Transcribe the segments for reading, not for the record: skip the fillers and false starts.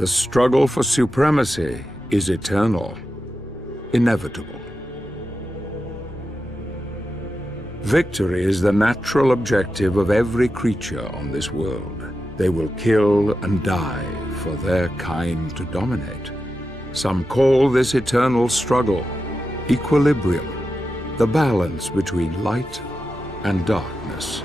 The struggle for supremacy is eternal, inevitable. Victory is the natural objective of every creature on this world. They will kill and die for their kind to dominate. Some call this eternal struggle equilibrium, the balance between light and darkness.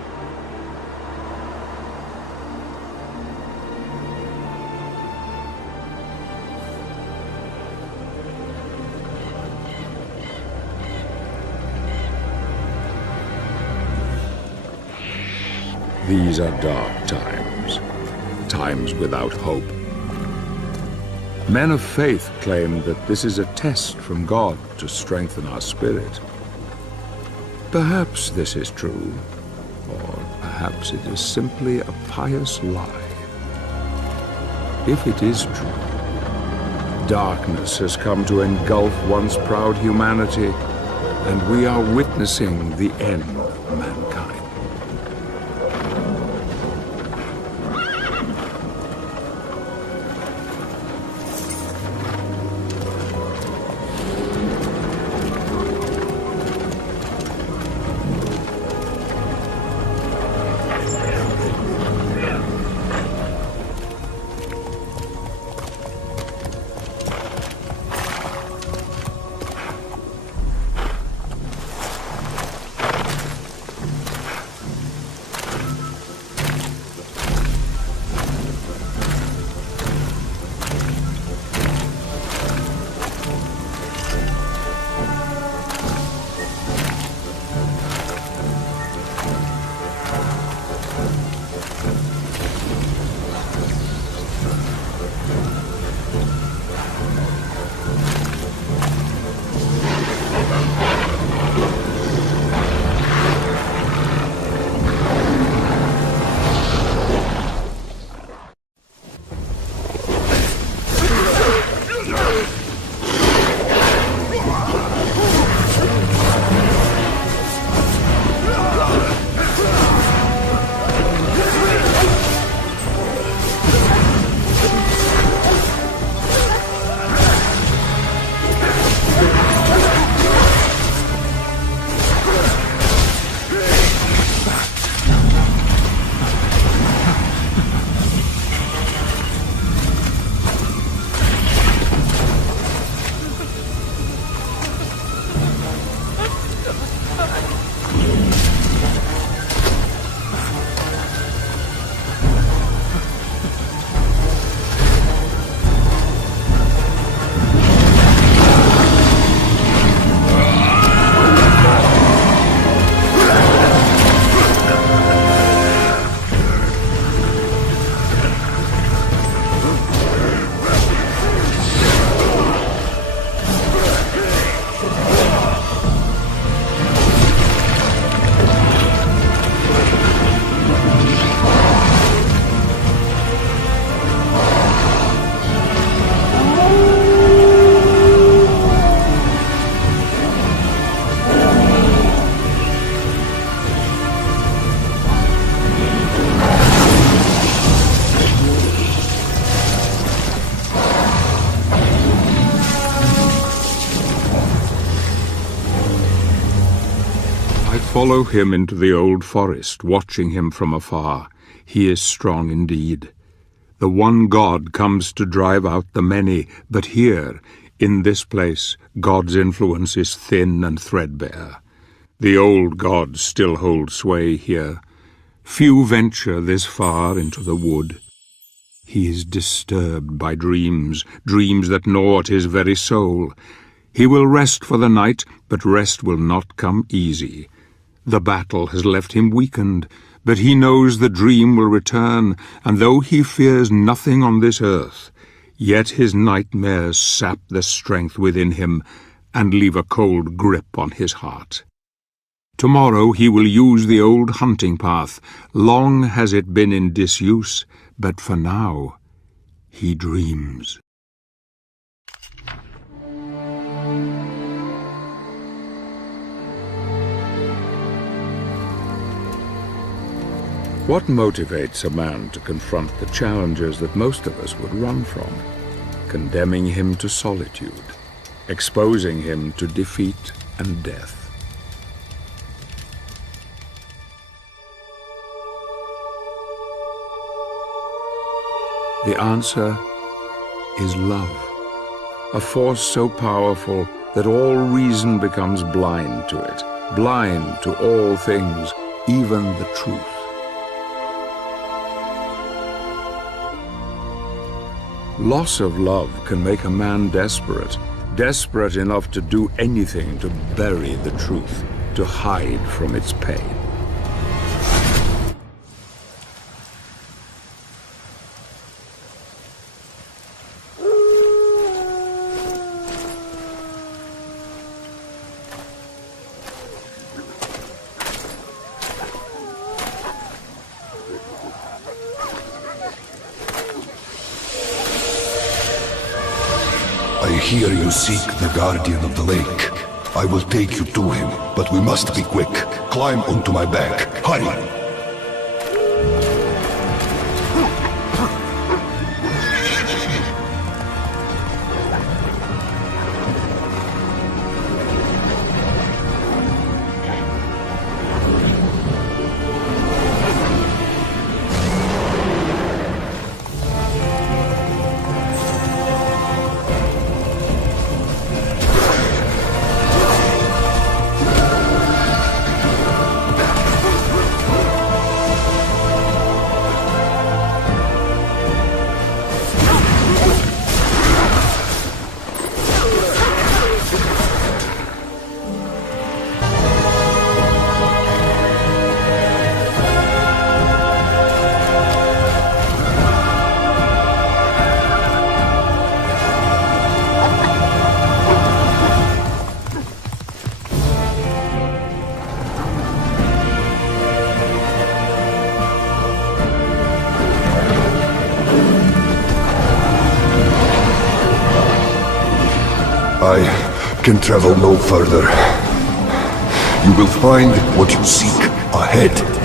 These are dark times, times without hope. Men of faith claim that this is a test from God to strengthen our spirit. Perhaps this is true, or perhaps it is simply a pious lie. If it is true, darkness has come to engulf once proud humanity, and we are witnessing the end of mankind. Follow him into the old forest, watching him from afar. He is strong indeed. The one God comes to drive out the many, but here, in this place, God's influence is thin and threadbare. The old gods still hold sway here. Few venture this far into the wood. He is disturbed by dreams, dreams that gnaw at his very soul. He will rest for the night, but rest will not come easy. The battle has left him weakened, but he knows the dream will return, and though he fears nothing on this earth, yet his nightmares sap the strength within him and leave a cold grip on his heart. Tomorrow he will use the old hunting path. Long has it been in disuse, but for now he dreams. What motivates a man to confront the challenges that most of us would run from? Condemning him to solitude, exposing him to defeat and death. The answer is love, a force so powerful that all reason becomes blind to it, blind to all things, even the truth. Loss of love can make a man desperate, desperate enough to do anything to bury the truth, to hide from its pain. I hear you seek the Guardian of the Lake. I will take you to him, but we must be quick. Climb onto my back. Hurry! I can travel no further. You will find what you seek ahead.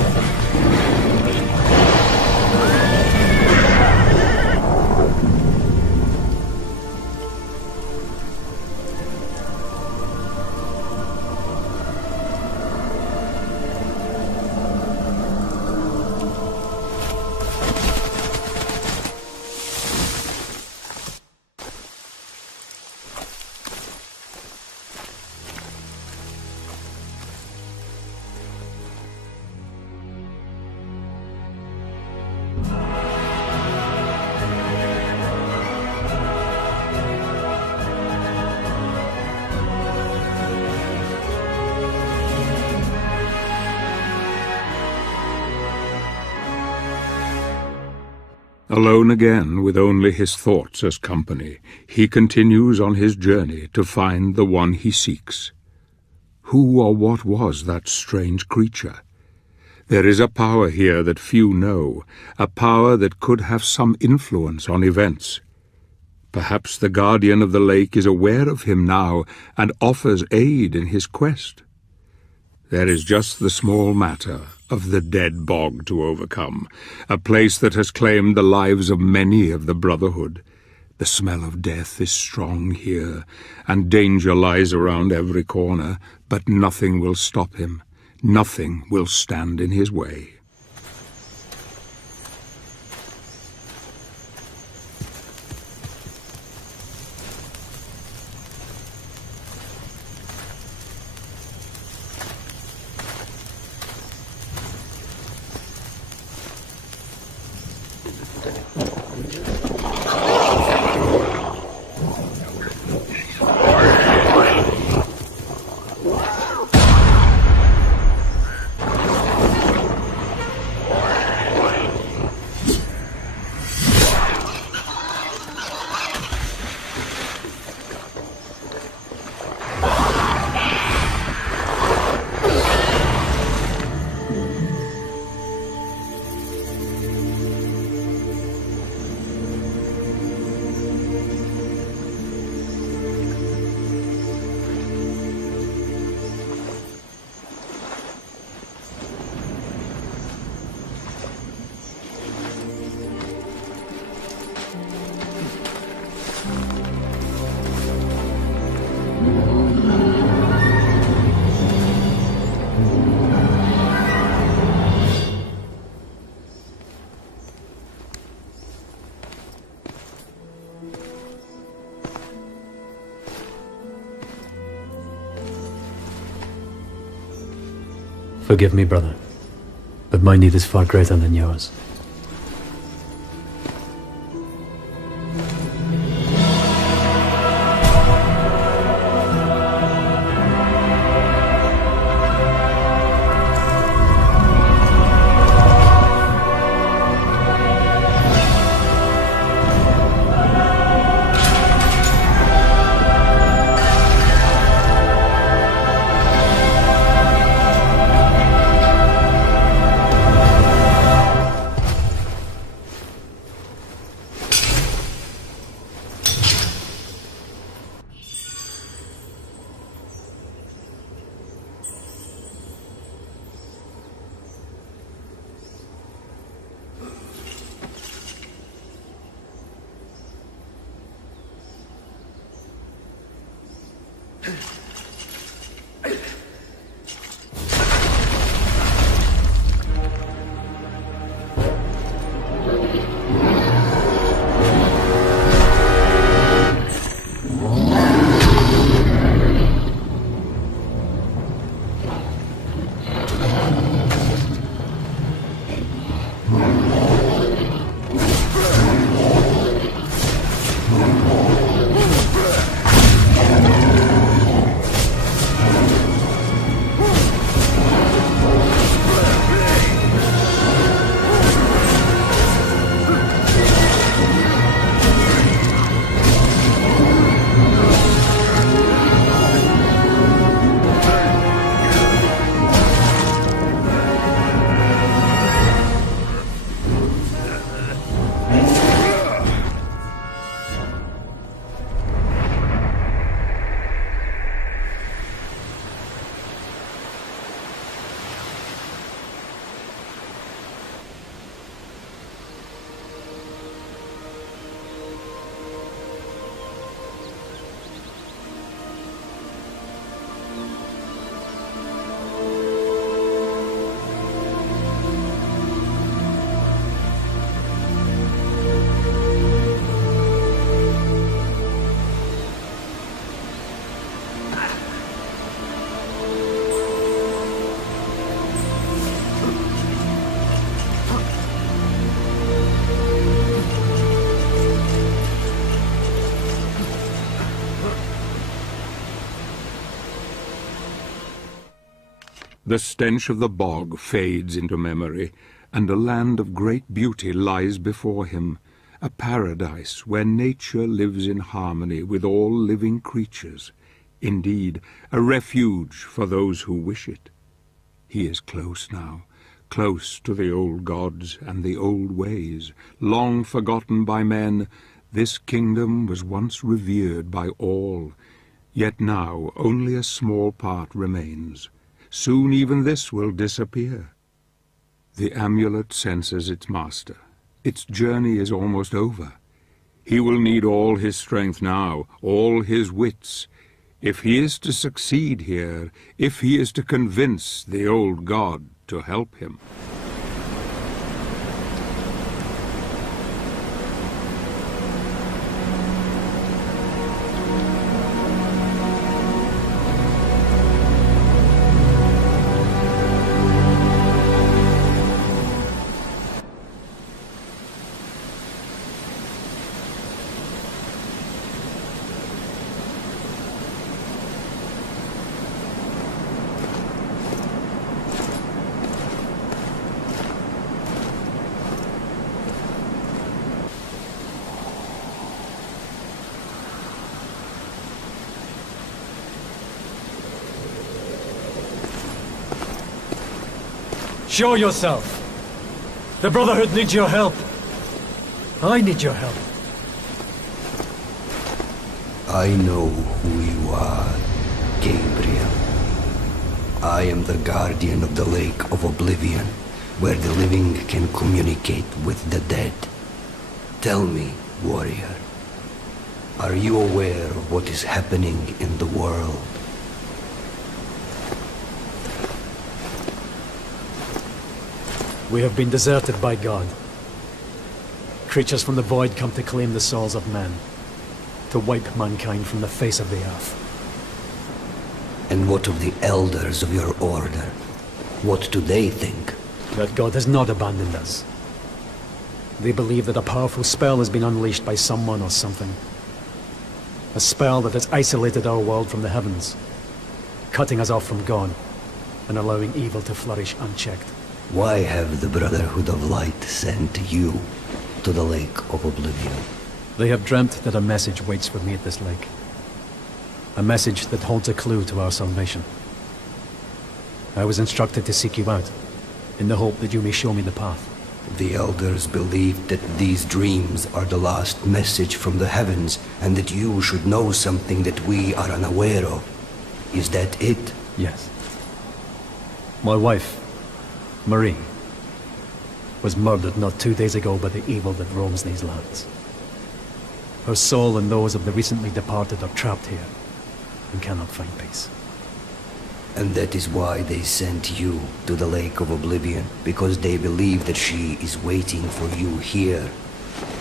Alone again, with only his thoughts as company, he continues on his journey to find the one he seeks. Who or what was that strange creature? There is a power here that few know, a power that could have some influence on events. Perhaps the Guardian of the Lake is aware of him now and offers aid in his quest. There is just the small matter of the dead bog to overcome, a place that has claimed the lives of many of the Brotherhood. The smell of death is strong here, and danger lies around every corner, but nothing will stop him. Nothing will stand in his way. Forgive me, brother, but my need is far greater than yours. The stench of the bog fades into memory, and a land of great beauty lies before him, a paradise where nature lives in harmony with all living creatures, indeed, a refuge for those who wish it. He is close now, close to the old gods and the old ways, long forgotten by men. This kingdom was once revered by all, yet now only a small part remains. Soon even this will disappear. The amulet senses its master. Its journey is almost over. He will need all his strength now, all his wits. If he is to succeed here, if he is to convince the old god to help him. Show yourself! The Brotherhood needs your help. I need your help. I know who you are, Gabriel. I am the guardian of the Lake of Oblivion, where the living can communicate with the dead. Tell me, warrior, are you aware of what is happening in the world? We have been deserted by God. Creatures from the void come to claim the souls of men, to wipe mankind from the face of the earth. And what of the elders of your order? What do they think? That God has not abandoned us. They believe that a powerful spell has been unleashed by someone or something. A spell that has isolated our world from the heavens, cutting us off from God, and allowing evil to flourish unchecked. Why have the Brotherhood of Light sent you to the Lake of Oblivion? They have dreamt that a message waits for me at this lake. A message that holds a clue to our salvation. I was instructed to seek you out, in the hope that you may show me the path. The elders believe that these dreams are the last message from the heavens, and that you should know something that we are unaware of. Is that it? Yes. My wife, Marie, was murdered not 2 days ago by the evil that roams these lands. Her soul and those of the recently departed are trapped here, and cannot find peace. And that is why they sent you to the Lake of Oblivion, because they believe that she is waiting for you here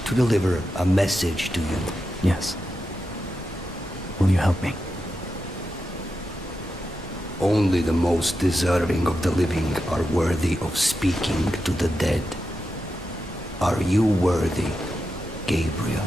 to deliver a message to you. Yes. Will you help me? Only the most deserving of the living are worthy of speaking to the dead. Are you worthy, Gabriel?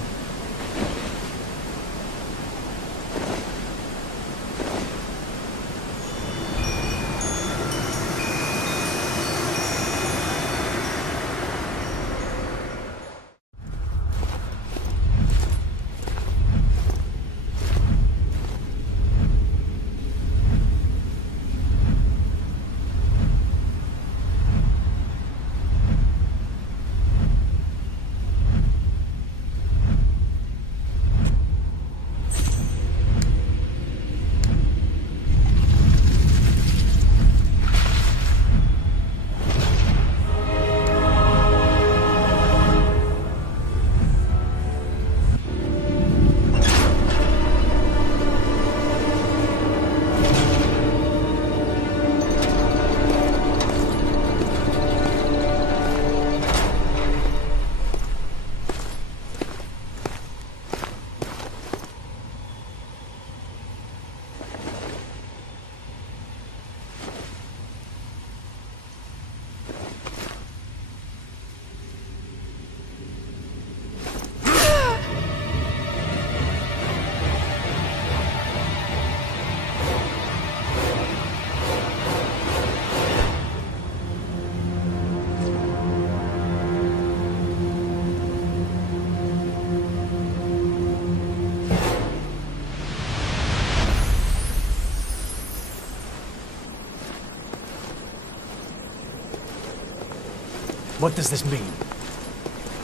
What does this mean?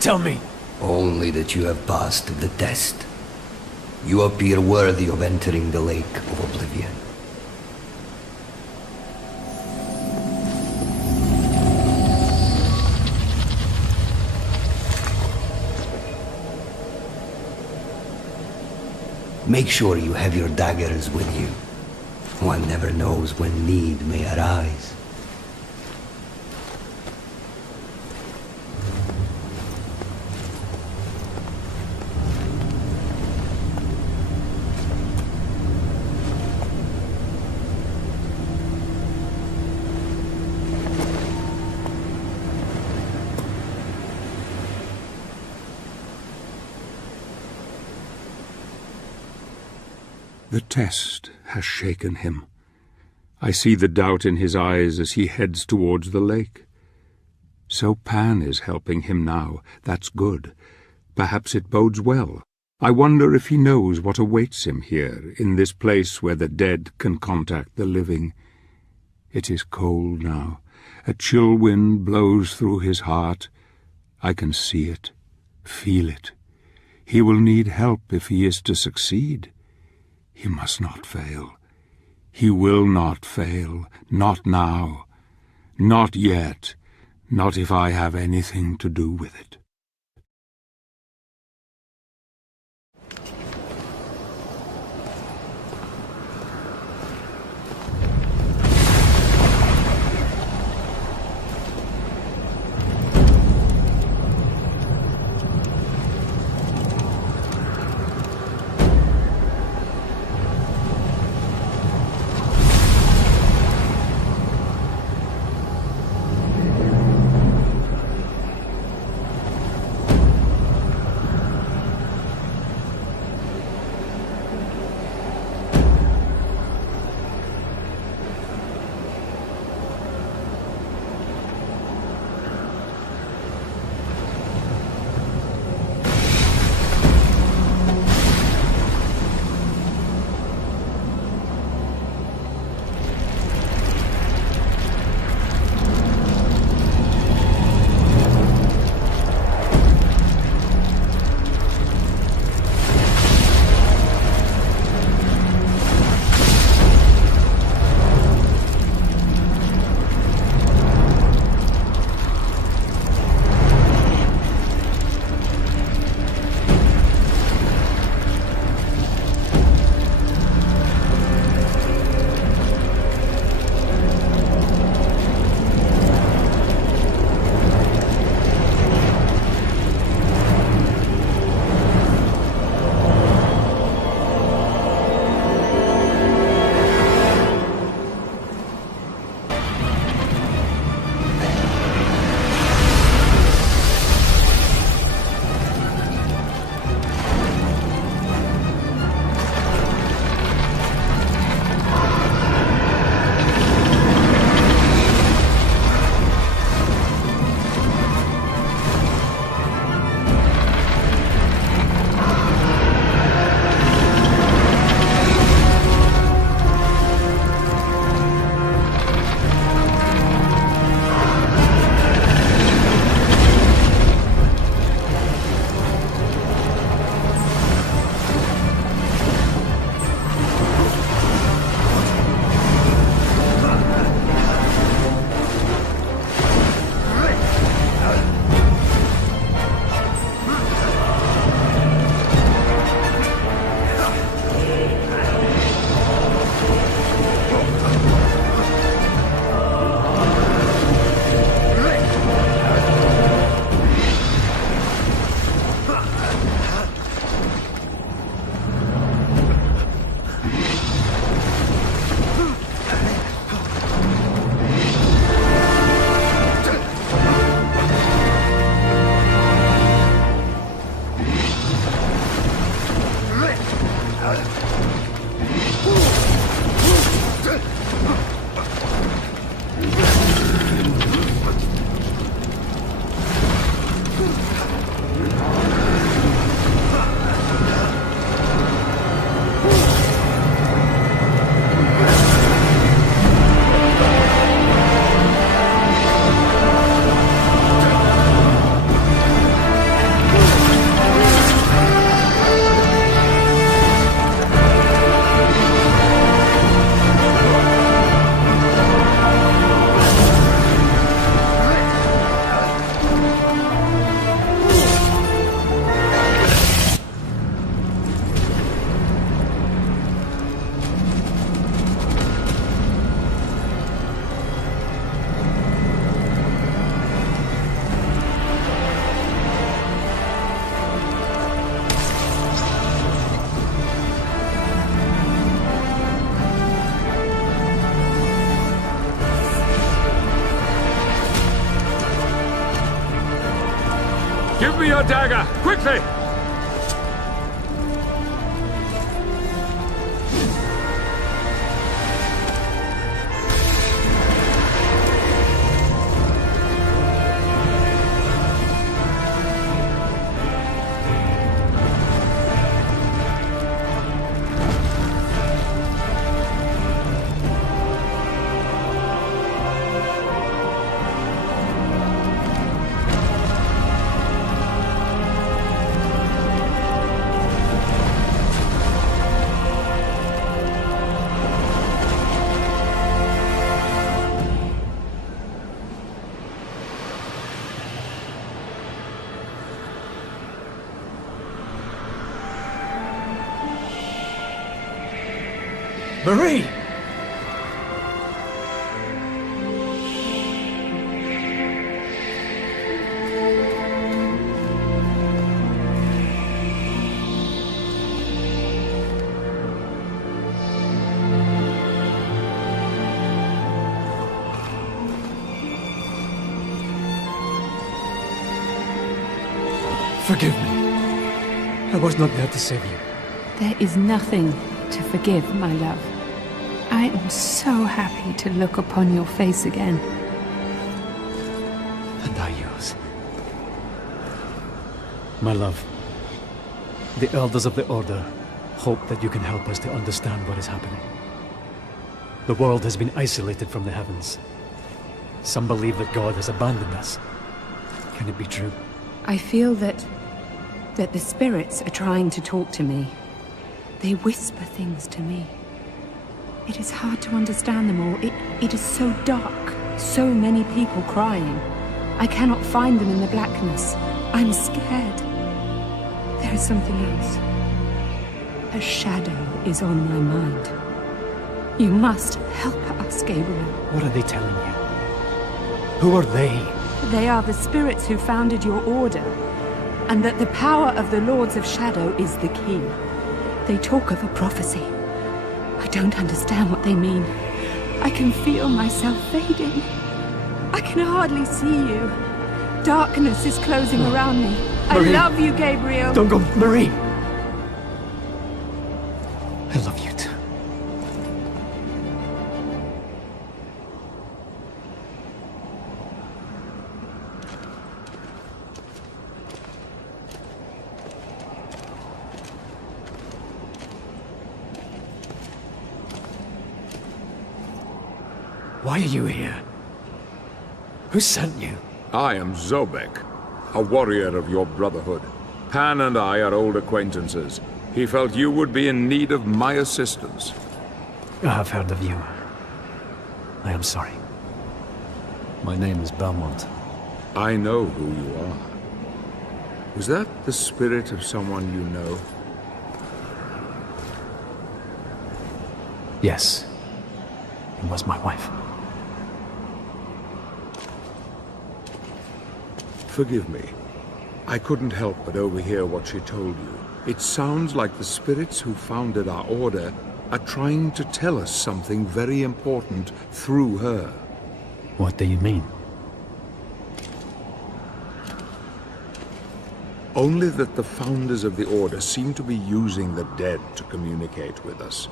Tell me! Only that you have passed the test. You appear worthy of entering the Lake of Oblivion. Make sure you have your daggers with you. One never knows when need may arise. The test has shaken him. I see the doubt in his eyes as he heads towards the lake. So Pan is helping him now. That's good. Perhaps it bodes well. I wonder if he knows what awaits him here, in this place where the dead can contact the living. It is cold now. A chill wind blows through his heart. I can see it, feel it. He will need help if he is to succeed. He must not fail. He will not fail. Not now. Not yet. Not if I have anything to do with it. Give me your dagger, quickly! Marie! Forgive me. I was not there to save you. There is nothing to forgive, my love. I am so happy to look upon your face again. And I yours. My love, the elders of the Order hope that you can help us to understand what is happening. The world has been isolated from the heavens. Some believe that God has abandoned us. Can it be true? I feel that the spirits are trying to talk to me. They whisper things to me. It is hard to understand them all. It is so dark. So many people crying. I cannot find them in the blackness. I'm scared. There is something else. A shadow is on my mind. You must help us, Gabriel. What are they telling you? Who are they? They are the spirits who founded your order, and that the power of the Lords of Shadow is the key. They talk of a prophecy. I don't understand what they mean. I can feel myself fading. I can hardly see you. Darkness is closing around me. Marie. I love you, Gabriel. Don't go, Marie! I love you too. Why are you here? Who sent you? I am Zobek, a warrior of your brotherhood. Pan and I are old acquaintances. He felt you would be in need of my assistance. I have heard of you. I am sorry. My name is Belmont. I know who you are. Was that the spirit of someone you know? Yes. It was my wife. Forgive me. I couldn't help but overhear what she told you. It sounds like the spirits who founded our order are trying to tell us something very important through her. What do you mean? Only that the founders of the Order seem to be using the dead to communicate with us.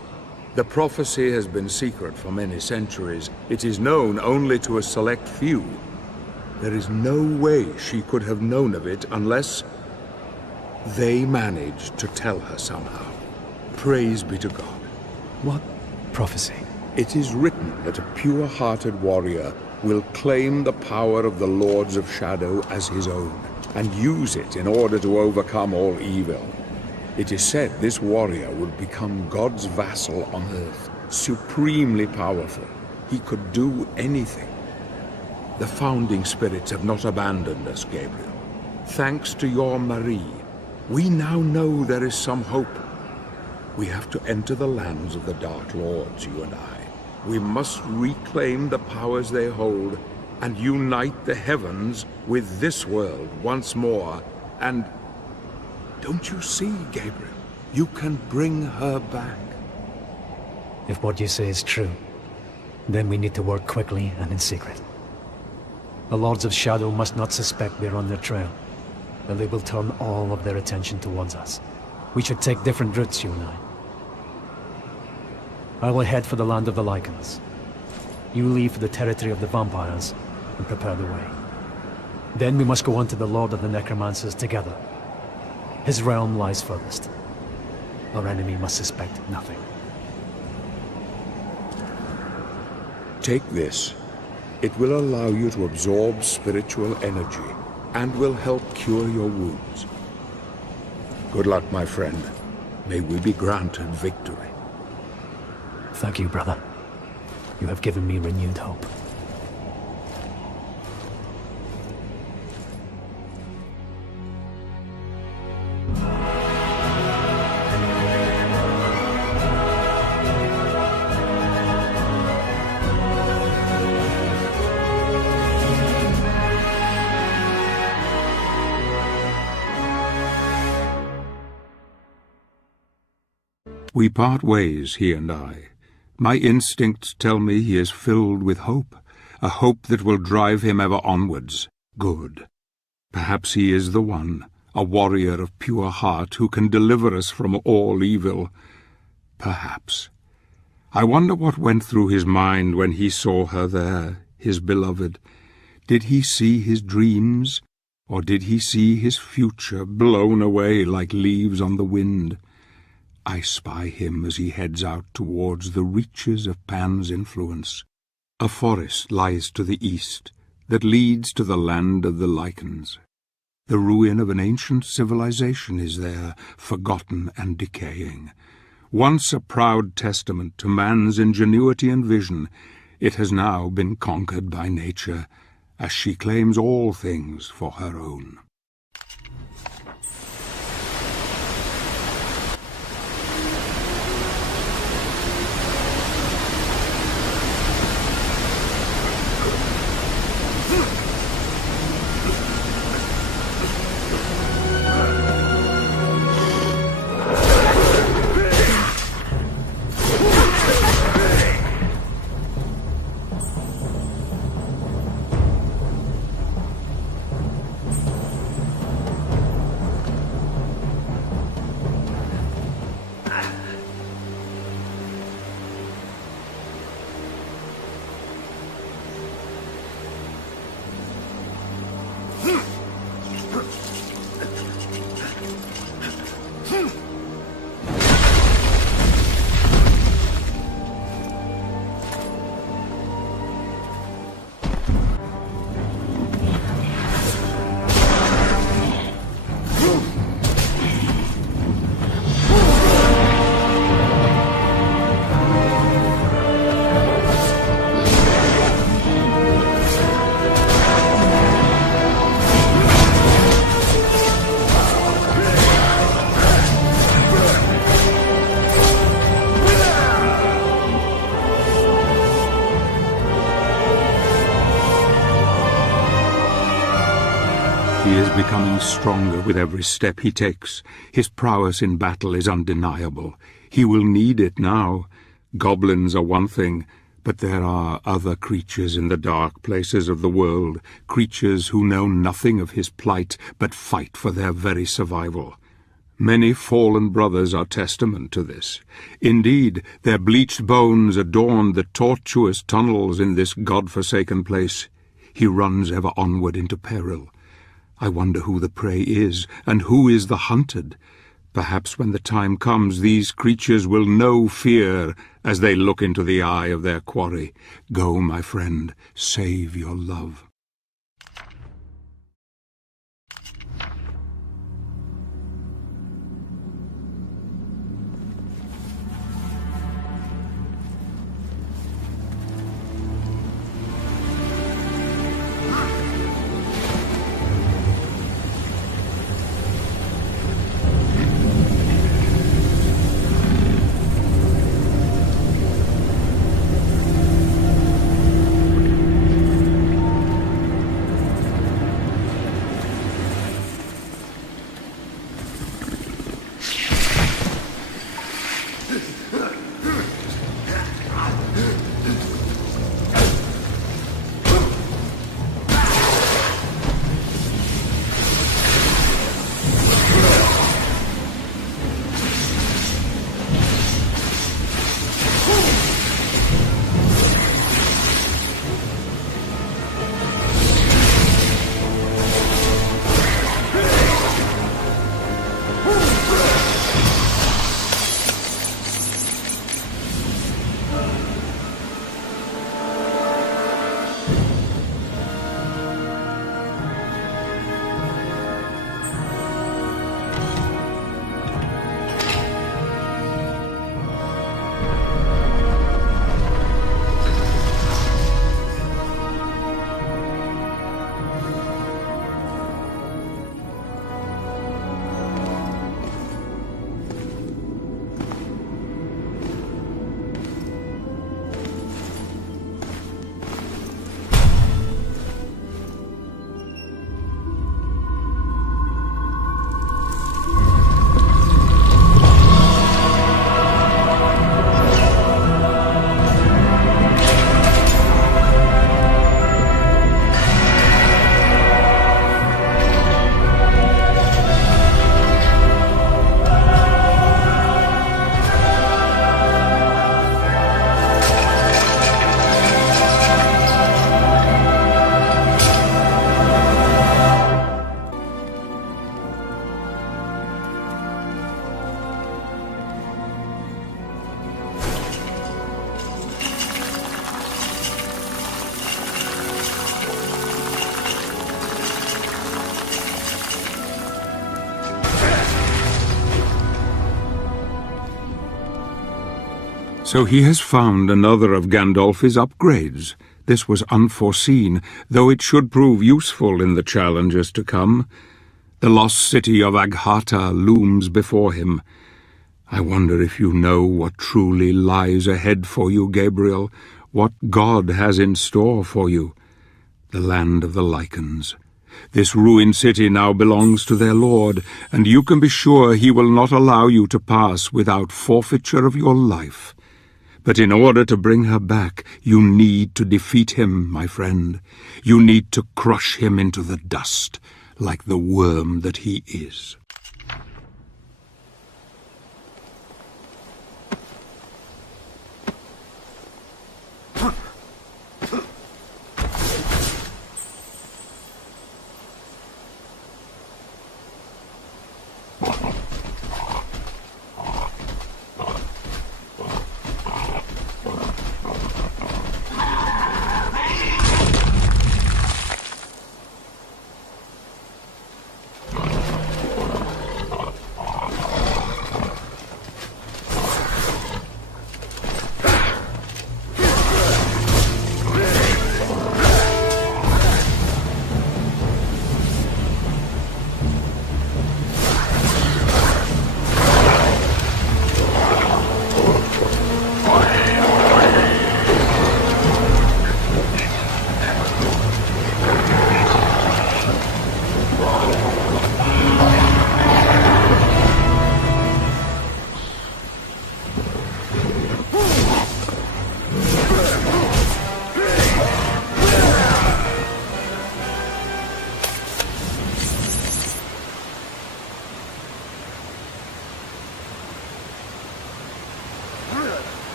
The prophecy has been secret for many centuries. It is known only to a select few. There is no way she could have known of it unless they managed to tell her somehow. Praise be to God. What prophecy? It is written that a pure-hearted warrior will claim the power of the Lords of Shadow as his own, and use it in order to overcome all evil. It is said this warrior would become God's vassal on earth, supremely powerful. He could do anything. The founding spirits have not abandoned us, Gabriel. Thanks to your Marie, we now know there is some hope. We have to enter the lands of the Dark Lords, you and I. We must reclaim the powers they hold and unite the heavens with this world once more. And don't you see, Gabriel? You can bring her back. If what you say is true, then we need to work quickly and in secret. The Lords of Shadow must not suspect we're on their trail, or they will turn all of their attention towards us. We should take different routes, you and I will head for the land of the Lycans. You leave for the territory of the vampires and prepare the way. Then we must go on to the Lord of the Necromancers together. His realm lies furthest. Our enemy must suspect nothing. Take this. It will allow you to absorb spiritual energy and will help cure your wounds. Good luck, my friend. May we be granted victory. Thank you, brother. You have given me renewed hope. We part ways, he and I. My instincts tell me he is filled with hope, a hope that will drive him ever onwards. Good. Perhaps he is the one, a warrior of pure heart who can deliver us from all evil. Perhaps. I wonder what went through his mind when he saw her there, his beloved. Did he see his dreams, or did he see his future blown away like leaves on the wind? I spy him as he heads out towards the reaches of Pan's influence. A forest lies to the east that leads to the land of the Lycans. The ruin of an ancient civilization is there, forgotten and decaying. Once a proud testament to man's ingenuity and vision, it has now been conquered by nature, as she claims all things for her own. He is becoming stronger with every step he takes. His prowess in battle is undeniable. He will need it now. Goblins are one thing, But there are other creatures in the dark places of the world, creatures who know nothing of his plight, but fight for their very survival. Many fallen brothers are testament to this. Indeed, their bleached bones adorn the tortuous tunnels in this God-forsaken place. He runs ever onward into peril. I wonder who the prey is, and who is the hunted. Perhaps when the time comes, these creatures will know fear as they look into the eye of their quarry. Go, my friend, save your love. So he has found another of Gandalf's upgrades. This was unforeseen, though it should prove useful in the challenges to come. The lost city of Agharta looms before him. I wonder if you know what truly lies ahead for you, Gabriel, what God has in store for you. The land of the Lycans. This ruined city now belongs to their lord, and you can be sure he will not allow you to pass without forfeiture of your life. But in order to bring her back, you need to defeat him, my friend. You need to crush him into the dust, like the worm that he is.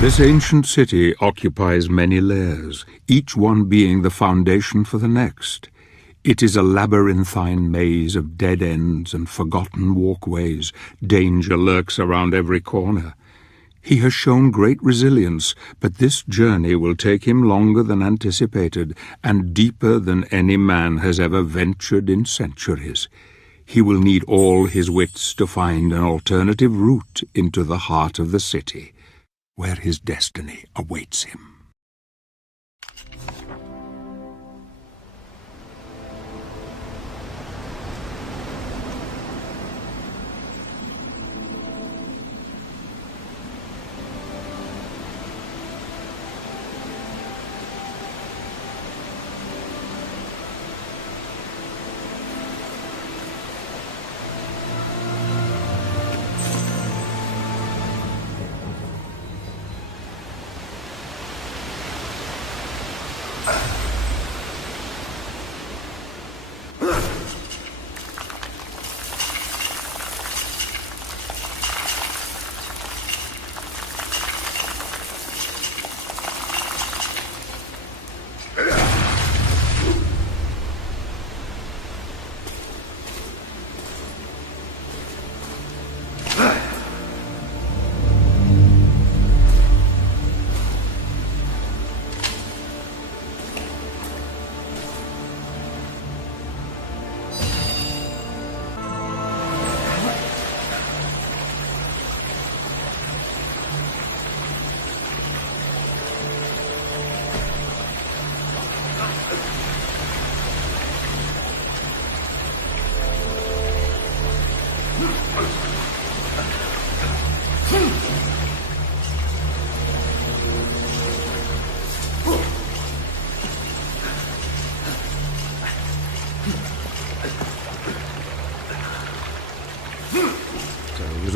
This ancient city occupies many layers, each one being the foundation for the next. It is a labyrinthine maze of dead ends and forgotten walkways. Danger lurks around every corner. He has shown great resilience, but this journey will take him longer than anticipated and deeper than any man has ever ventured in centuries. He will need all his wits to find an alternative route into the heart of the city, where his destiny awaits him.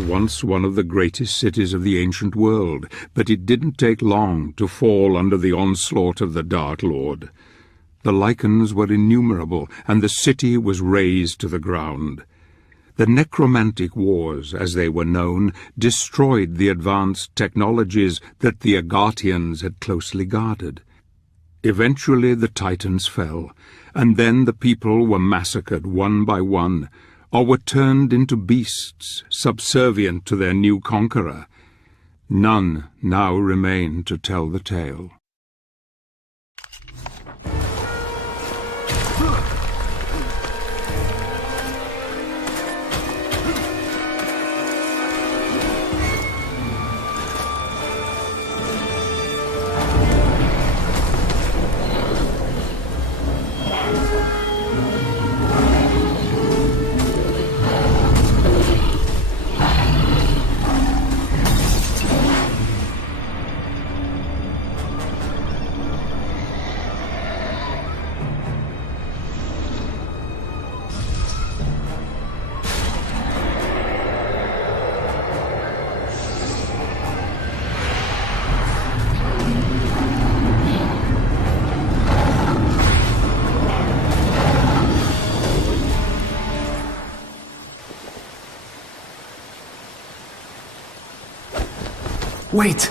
Once one of the greatest cities of the ancient world, but it didn't take long to fall under the onslaught of the Dark Lord. The lichens were innumerable, and the city was razed to the ground. The necromantic wars, as they were known, destroyed the advanced technologies that the Agartians had closely guarded. Eventually the Titans fell, and then the people were massacred one by one, or were turned into beasts, subservient to their new conqueror. None now remain to tell the tale. Wait!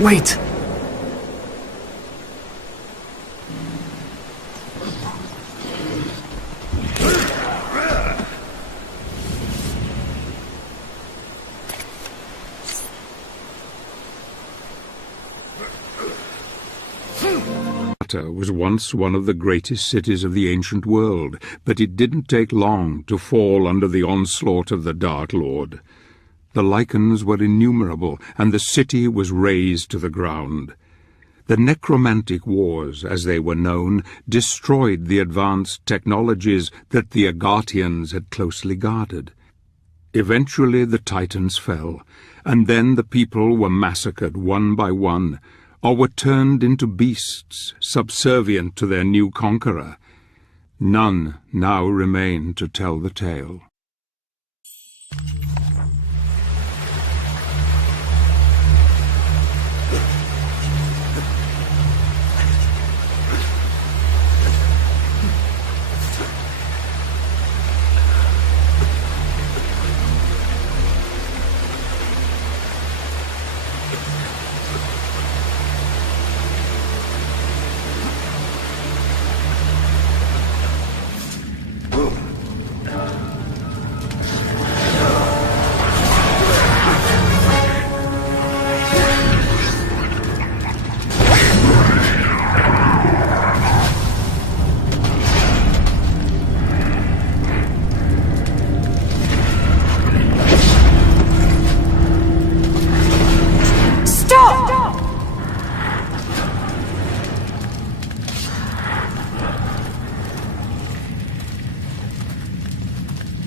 Wait! Was once one of the greatest cities of the ancient world, but it didn't take long to fall under the onslaught of the Dark Lord. The Lycans were innumerable, and the city was razed to the ground. The necromantic wars, as they were known, destroyed the advanced technologies that the Agartians had closely guarded. Eventually the Titans fell, and then the people were massacred one by one, or were turned into beasts, subservient to their new conqueror. None now remain to tell the tale.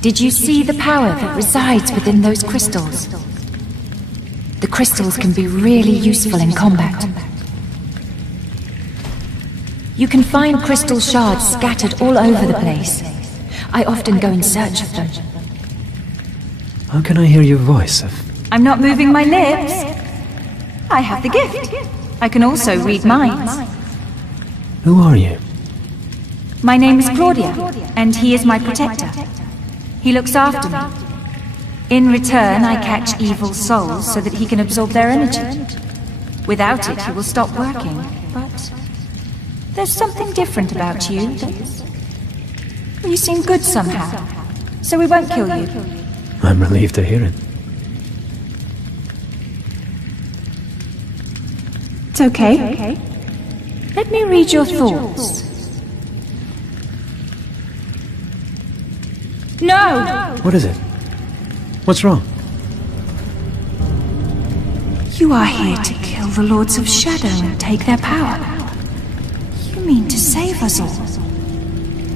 Did you see the power that resides within those crystals? The crystals can be really useful in combat. You can find crystal shards scattered all over the place. I often go in search of them. How can I hear your voice if... I'm not moving my lips. I have the gift. I can also read minds. Who are you? My name is Claudia, and he is my protector. He looks after me. In return, I catch evil souls so that he can absorb their energy. Without it, he will stop working. But there's something different about you. You seem good somehow, so we won't kill you. I'm relieved to hear it. It's okay. Let me read your thoughts. No! What is it? What's wrong? You are here to kill the Lords of Shadow and take their power. You mean to save us all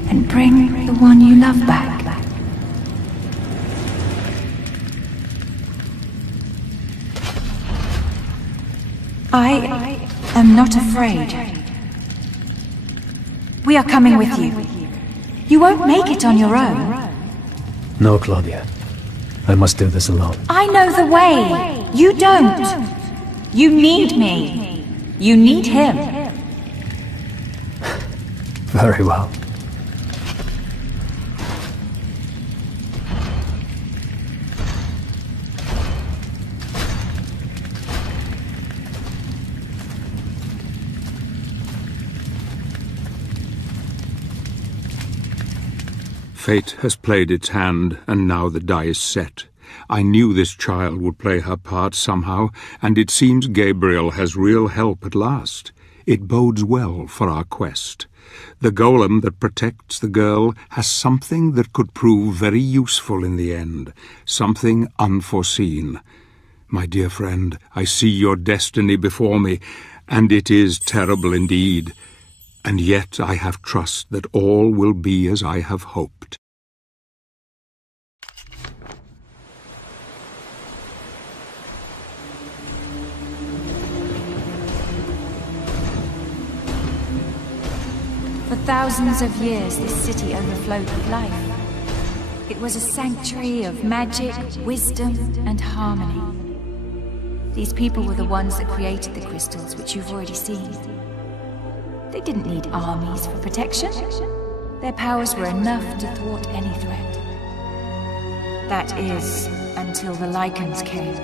and bring the one you love back. I am not afraid. We are coming with you. You won't make it on your own. No, Claudia. I must do this alone. I know the way. You don't. You need me. You need him. Very well. Fate has played its hand, and now the die is set. I knew this child would play her part somehow, and it seems Gabriel has real help at last. It bodes well for our quest. The golem that protects the girl has something that could prove very useful in the end, something unforeseen. My dear friend, I see your destiny before me, and it is terrible indeed. And yet I have trust that all will be as I have hoped. For thousands of years, this city overflowed with life. It was a sanctuary of magic, wisdom, and harmony. These people were the ones that created the crystals, which you've already seen. They didn't need armies for protection. Their powers were enough to thwart any threat. That is, until the Lycans came.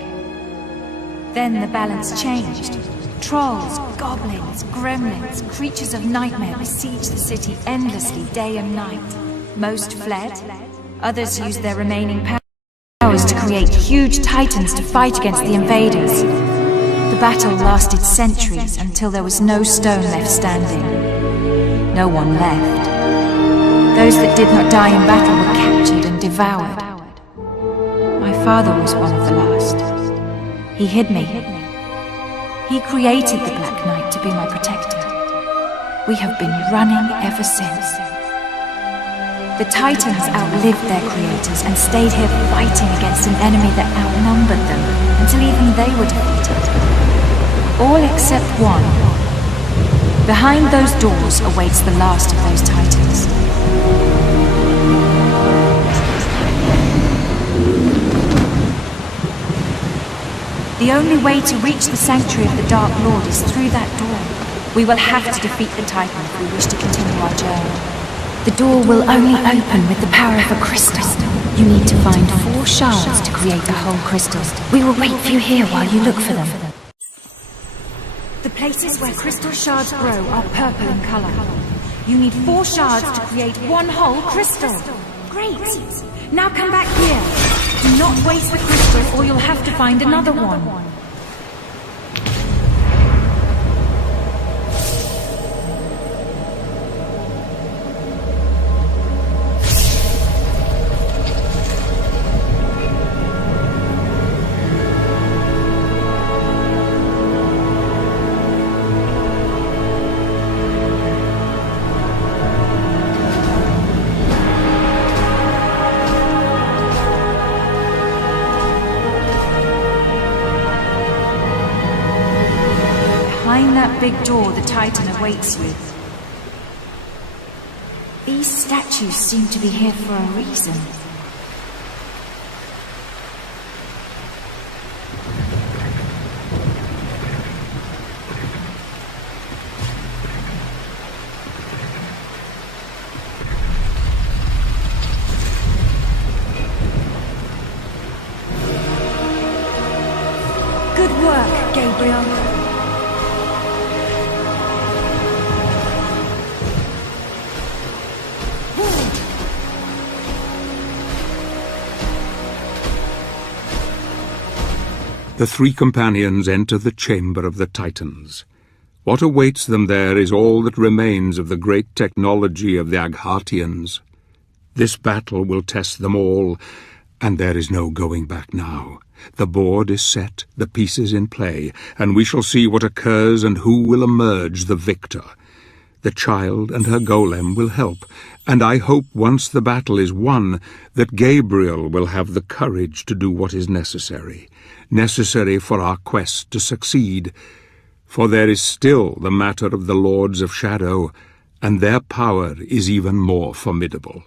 Then the balance changed. Trolls, goblins, gremlins, creatures of nightmare besieged the city endlessly day and night. Most fled. Others used their remaining powers to create huge titans to fight against the invaders. The battle lasted centuries until there was no stone left standing. No one left. Those that did not die in battle were captured and devoured. My father was one of the last. He hid me. He created the Black Knight to be my protector. We have been running ever since. The Titans outlived their creators and stayed here fighting against an enemy that outnumbered them until even they were defeated. All except one. Behind those doors awaits the last of those Titans. The only way to reach the sanctuary of the Dark Lord is through that door. We will have to defeat the Titan if we wish to continue our journey. The door will only open with the power of a crystal. You need to find 4 shards to create a whole crystal. We will wait for you here while you look for them. The places where crystal shards grow are purple in color. You need 4 shards to create 1 whole crystal. Great! Now come back here. Do not waste the crystal or you'll have to find another one. Behind that big door, the Titan awaits you. These statues seem to be here for a reason. Good work, Gabriel. The 3 companions enter the chamber of the Titans. What awaits them there is all that remains of the great technology of the Aghartians. This battle will test them all, and there is no going back now. The board is set, the pieces in play, and we shall see what occurs and who will emerge the victor. The child and her golem will help, and I hope once the battle is won that Gabriel will have the courage to do what is necessary for our quest to succeed. For there is still the matter of the Lords of Shadow, and their power is even more formidable.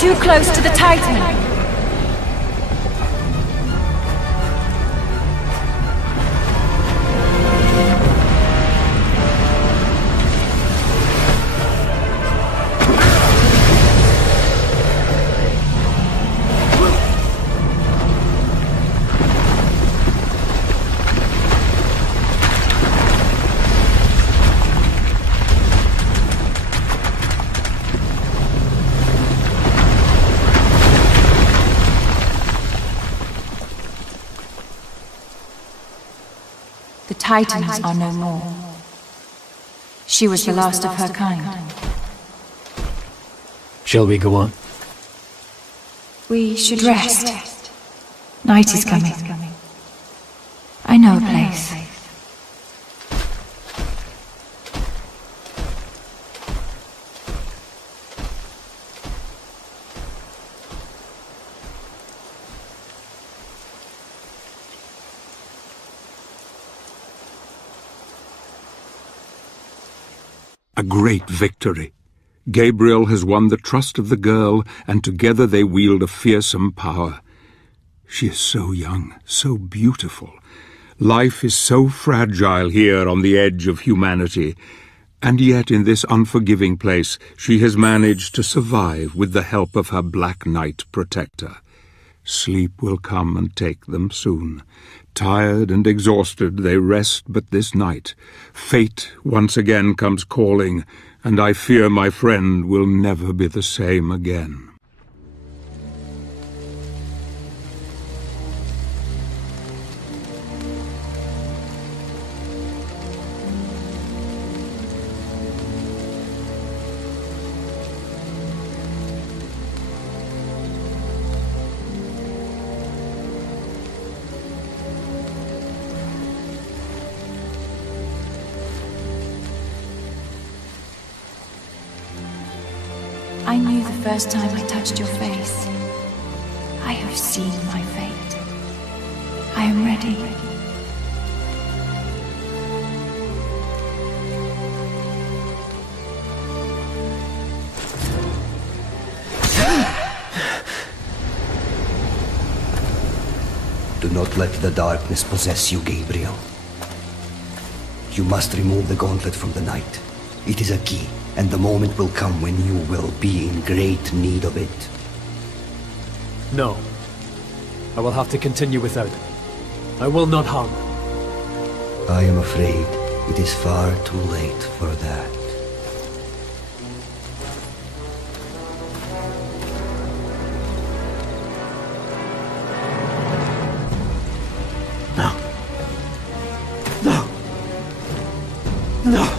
too close to the Titan. The Titans are no more. She was the last of her kind. Shall we go on? We should rest. Night is coming. I know a place. A great victory. Gabriel has won the trust of the girl, and together they wield a fearsome power. She is so young, so beautiful. Life is so fragile here on the edge of humanity, and yet in this unforgiving place she has managed to survive with the help of her Black Knight protector. Sleep will come and take them soon. Tired and exhausted, they rest but this night. Fate once again comes calling, and I fear my friend will never be the same again. I knew the first time I touched your face. I have seen my fate. I am ready. Do not let the darkness possess you, Gabriel. You must remove the gauntlet from the night. It is a key, and the moment will come when you will be in great need of it. No. I will have to continue without it. I will not harm. I am afraid it is far too late for that. No. No. No.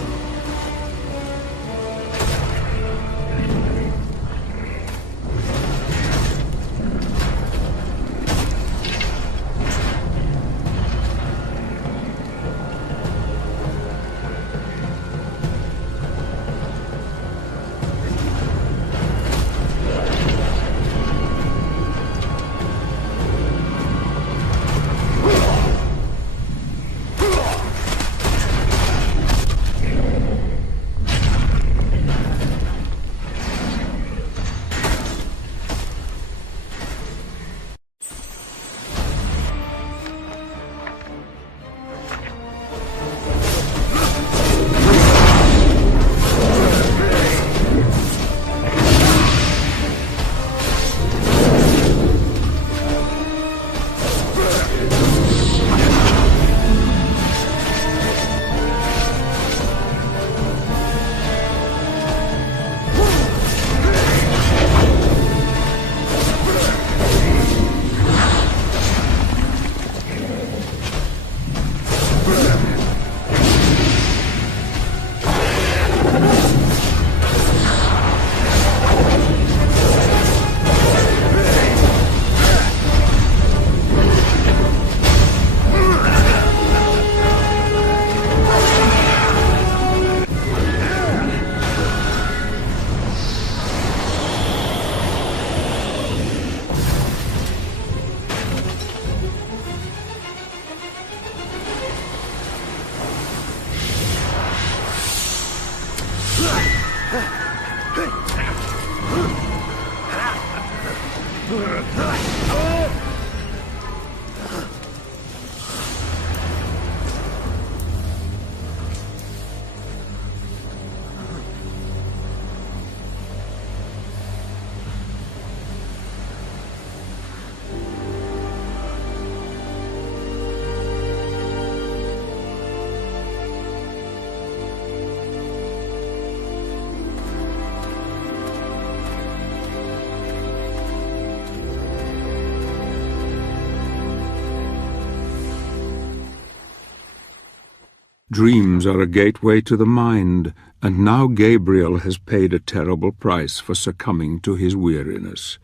Dreams are a gateway to the mind, and now Gabriel has paid a terrible price for succumbing to his weariness.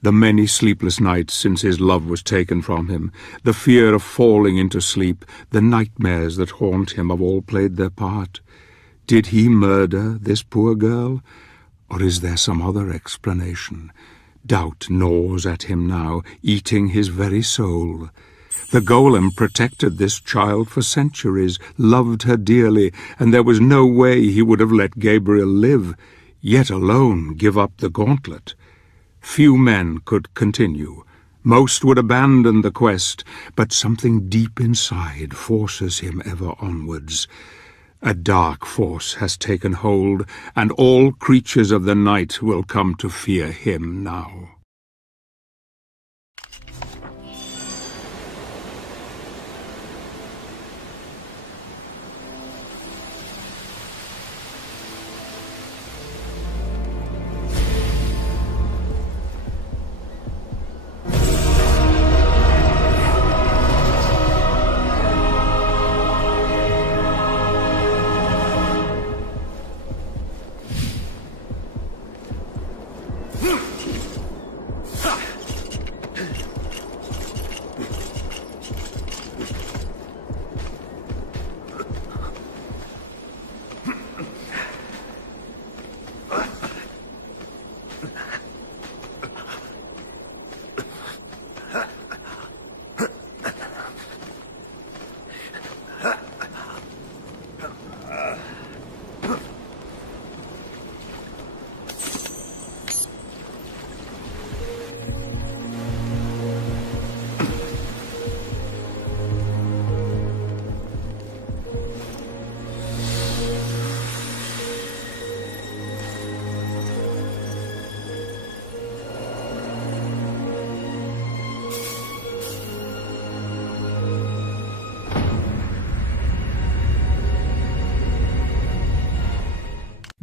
The many sleepless nights since his love was taken from him, the fear of falling into sleep, the nightmares that haunt him have all played their part. Did he murder this poor girl, or is there some other explanation? Doubt gnaws at him now, eating his very soul. The golem protected this child for centuries, loved her dearly, and there was no way he would have let Gabriel live, yet alone give up the gauntlet. Few men could continue. Most would abandon the quest, but something deep inside forces him ever onwards. A dark force has taken hold, and all creatures of the night will come to fear him now.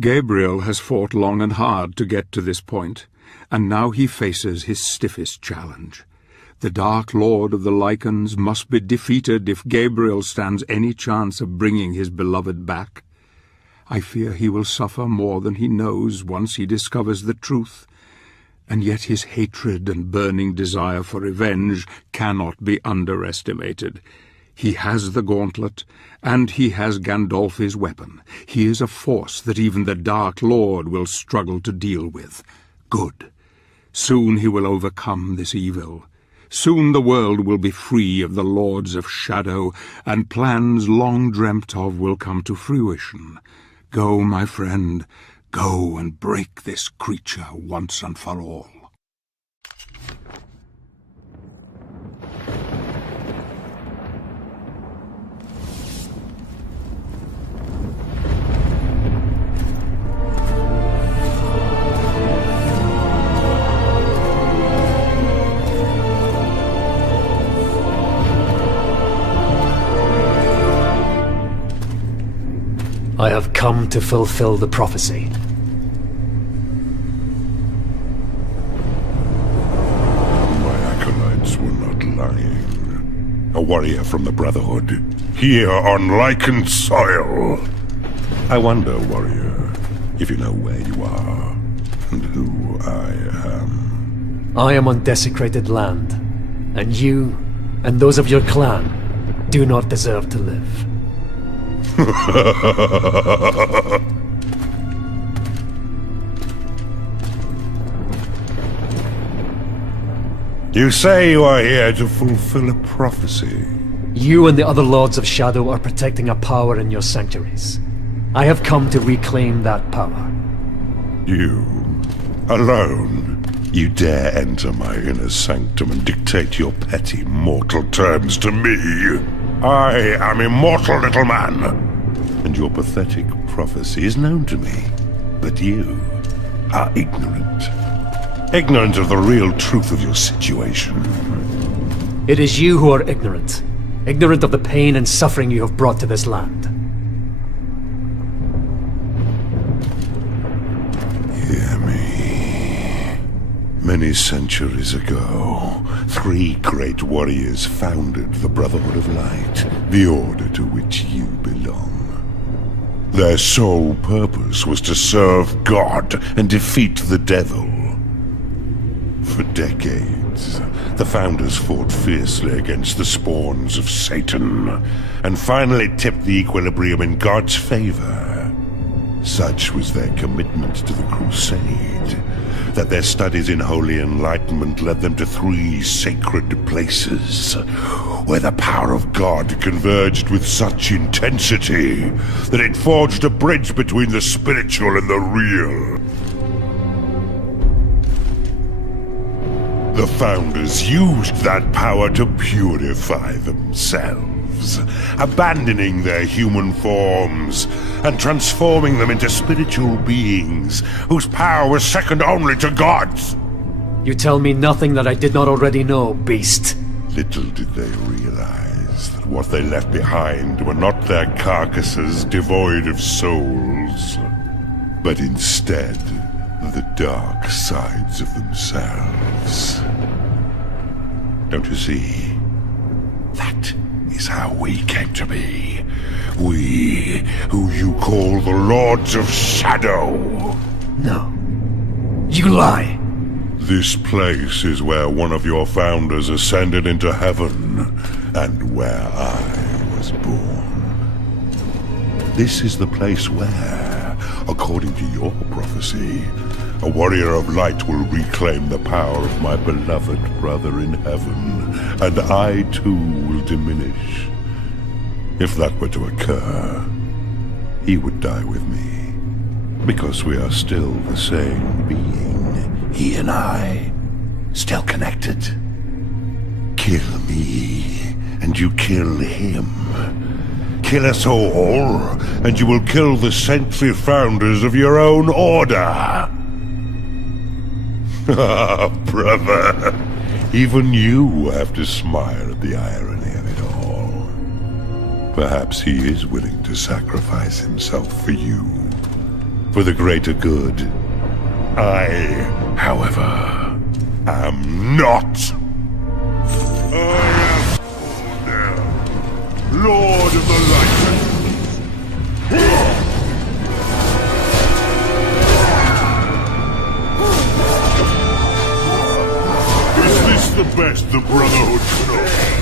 Gabriel has fought long and hard to get to this point, and now he faces his stiffest challenge. The Dark Lord of the Lycans must be defeated if Gabriel stands any chance of bringing his beloved back. I fear he will suffer more than he knows once he discovers the truth, and yet his hatred and burning desire for revenge cannot be underestimated. He has the gauntlet, and he has Gandolfi's weapon. He is a force that even the Dark Lord will struggle to deal with. Good. Soon he will overcome this evil. Soon the world will be free of the Lords of Shadow, and plans long dreamt of will come to fruition. Go, my friend, go and break this creature once and for all. I have come to fulfill the prophecy. My acolytes were not lying. A warrior from the Brotherhood, here on Lycan soil. I wonder, warrior, if you know where you are, and who I am. I am on desecrated land, and you, and those of your clan, do not deserve to live. You say you are here to fulfill a prophecy. You and the other Lords of Shadow are protecting a power in your sanctuaries. I have come to reclaim that power. You, alone, you dare enter my inner sanctum and dictate your petty mortal terms to me. I am immortal, little man, and your pathetic prophecy is known to me. But you are ignorant. Ignorant of the real truth of your situation. It is you who are ignorant. Ignorant of the pain and suffering you have brought to this land. Hear me. Many centuries ago, 3 great warriors founded the Brotherhood of Light, the order to which you belong. Their sole purpose was to serve God and defeat the devil. For decades, the founders fought fiercely against the spawns of Satan, and finally tipped the equilibrium in God's favor. Such was their commitment to the crusade, that their studies in holy enlightenment led them to 3 sacred places, where the power of God converged with such intensity that it forged a bridge between the spiritual and the real. The founders used that power to purify themselves, abandoning their human forms and transforming them into spiritual beings whose power was second only to God's. You tell me nothing that I did not already know, beast. Little did they realize that what they left behind were not their carcasses devoid of souls, but instead the dark sides of themselves. Don't you see? That is how we came to be. We, who you call the Lords of Shadow. No. You lie. This place is where one of your founders ascended into heaven, and where I was born. This is the place where, according to your prophecy, a warrior of light will reclaim the power of my beloved brother in heaven, and I too will diminish. If that were to occur, he would die with me, because we are still the same being, he and I, still connected. Kill me, and you kill him. Kill us all, and you will kill the century founders of your own order. Ah, brother, even you have to smile at the irony of it all. Perhaps he is willing to sacrifice himself for you, for the greater good. I, however, am not. I am Lord of the Light. Is this the best the Brotherhood can offer?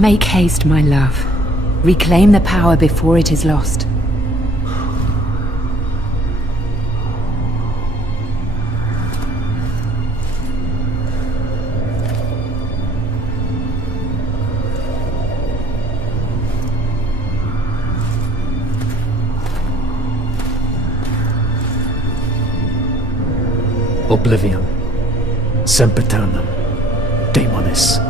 Make haste, my love. Reclaim the power before it is lost. Oblivion. Sempiternam. Daemonis.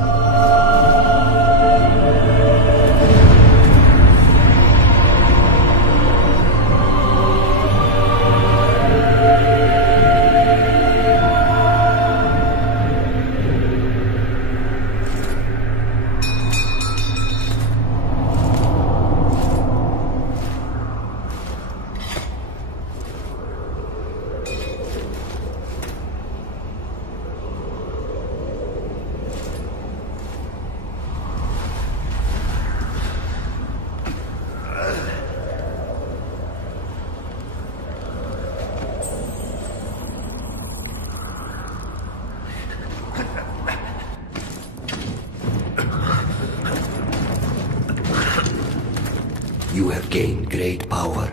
You have gained great power,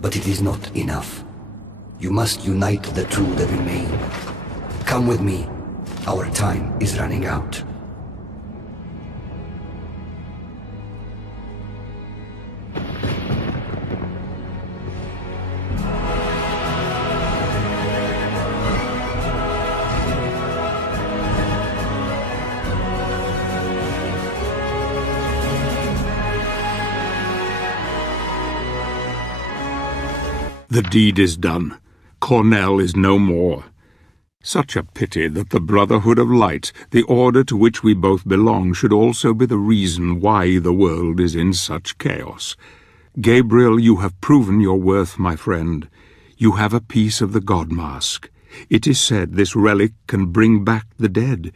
but it is not enough. You must unite the two that remain. Come with me. Our time is running out. The deed is done. Cornell is no more. Such a pity that the Brotherhood of Light, the order to which we both belong, should also be the reason why the world is in such chaos. Gabriel, you have proven your worth, my friend. You have a piece of the God Mask. It is said this relic can bring back the dead.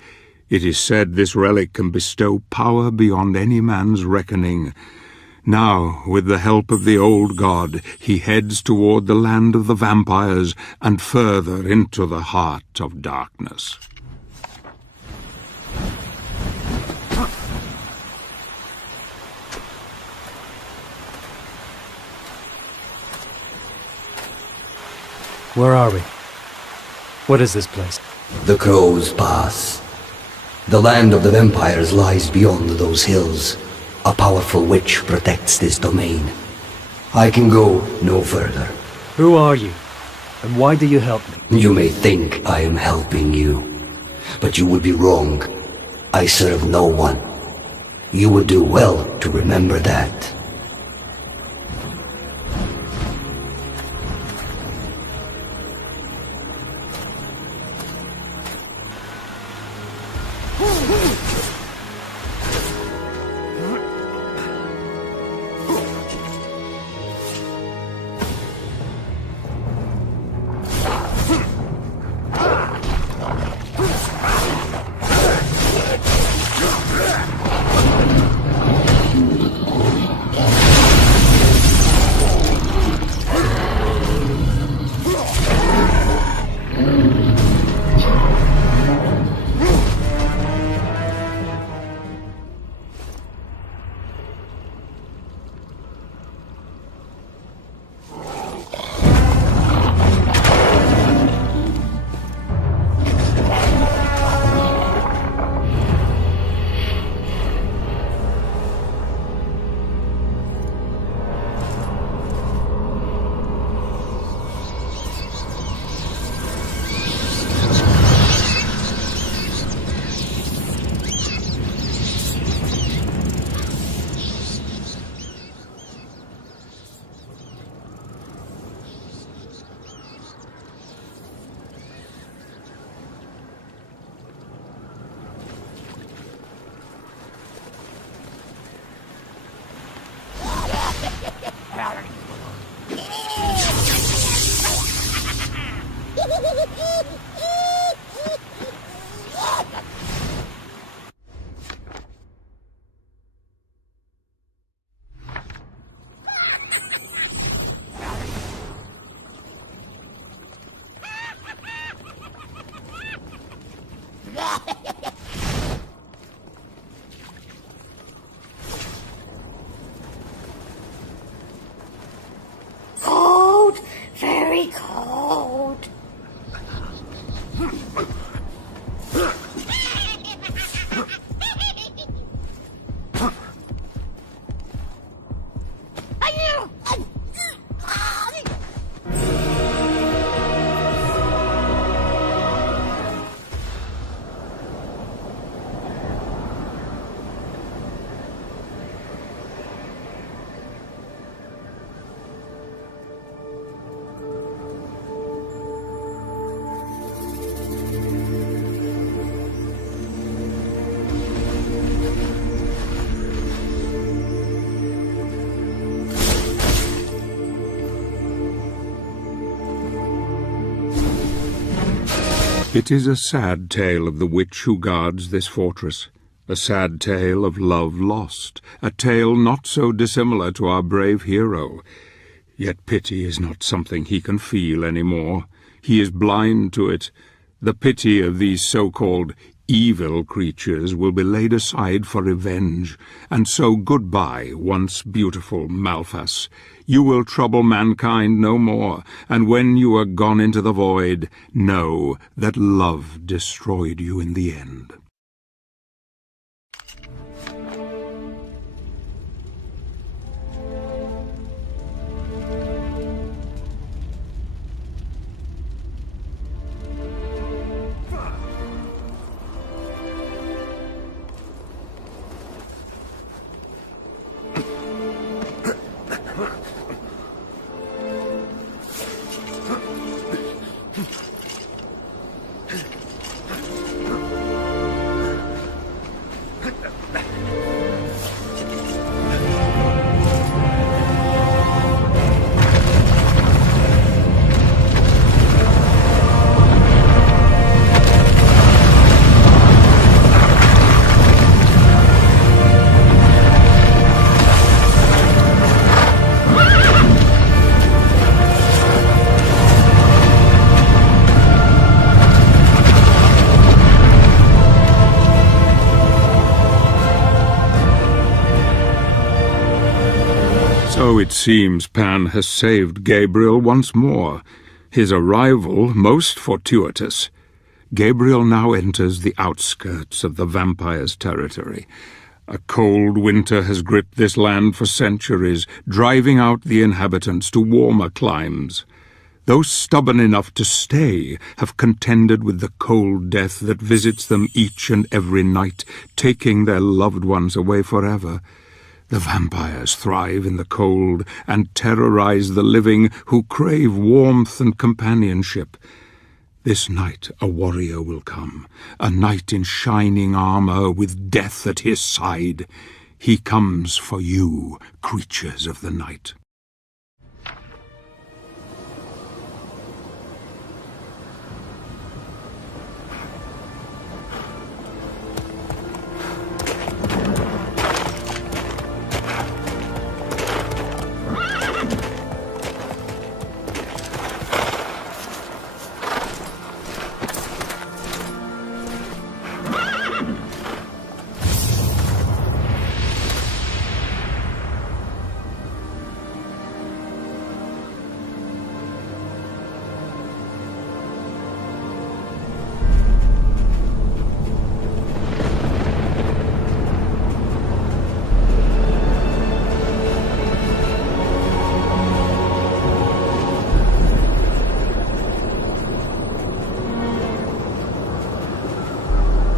It is said this relic can bestow power beyond any man's reckoning. Now, with the help of the old god, he heads toward the land of the vampires and further into the heart of darkness. Where are we? What is this place? The Crow's Pass. The land of the vampires lies beyond those hills. A powerful witch protects this domain. I can go no further. Who are you? And why do you help me? You may think I am helping you, but you would be wrong. I serve no one. You would do well to remember that. very cold. It is a sad tale of the witch who guards this fortress, a sad tale of love lost, a tale not so dissimilar to our brave hero. Yet pity is not something he can feel any more. He is blind to it. The pity of these so-called evil creatures will be laid aside for revenge, and so goodbye, once beautiful Malphas. You will trouble mankind no more, and when you are gone into the void, know that love destroyed you in the end. So it seems Pan has saved Gabriel once more, his arrival most fortuitous. Gabriel now enters the outskirts of the vampire's territory. A cold winter has gripped this land for centuries, driving out the inhabitants to warmer climes. Those stubborn enough to stay have contended with the cold death that visits them each and every night, taking their loved ones away forever. The vampires thrive in the cold and terrorize the living who crave warmth and companionship. This night a warrior will come, a knight in shining armor with death at his side. He comes for you, creatures of the night.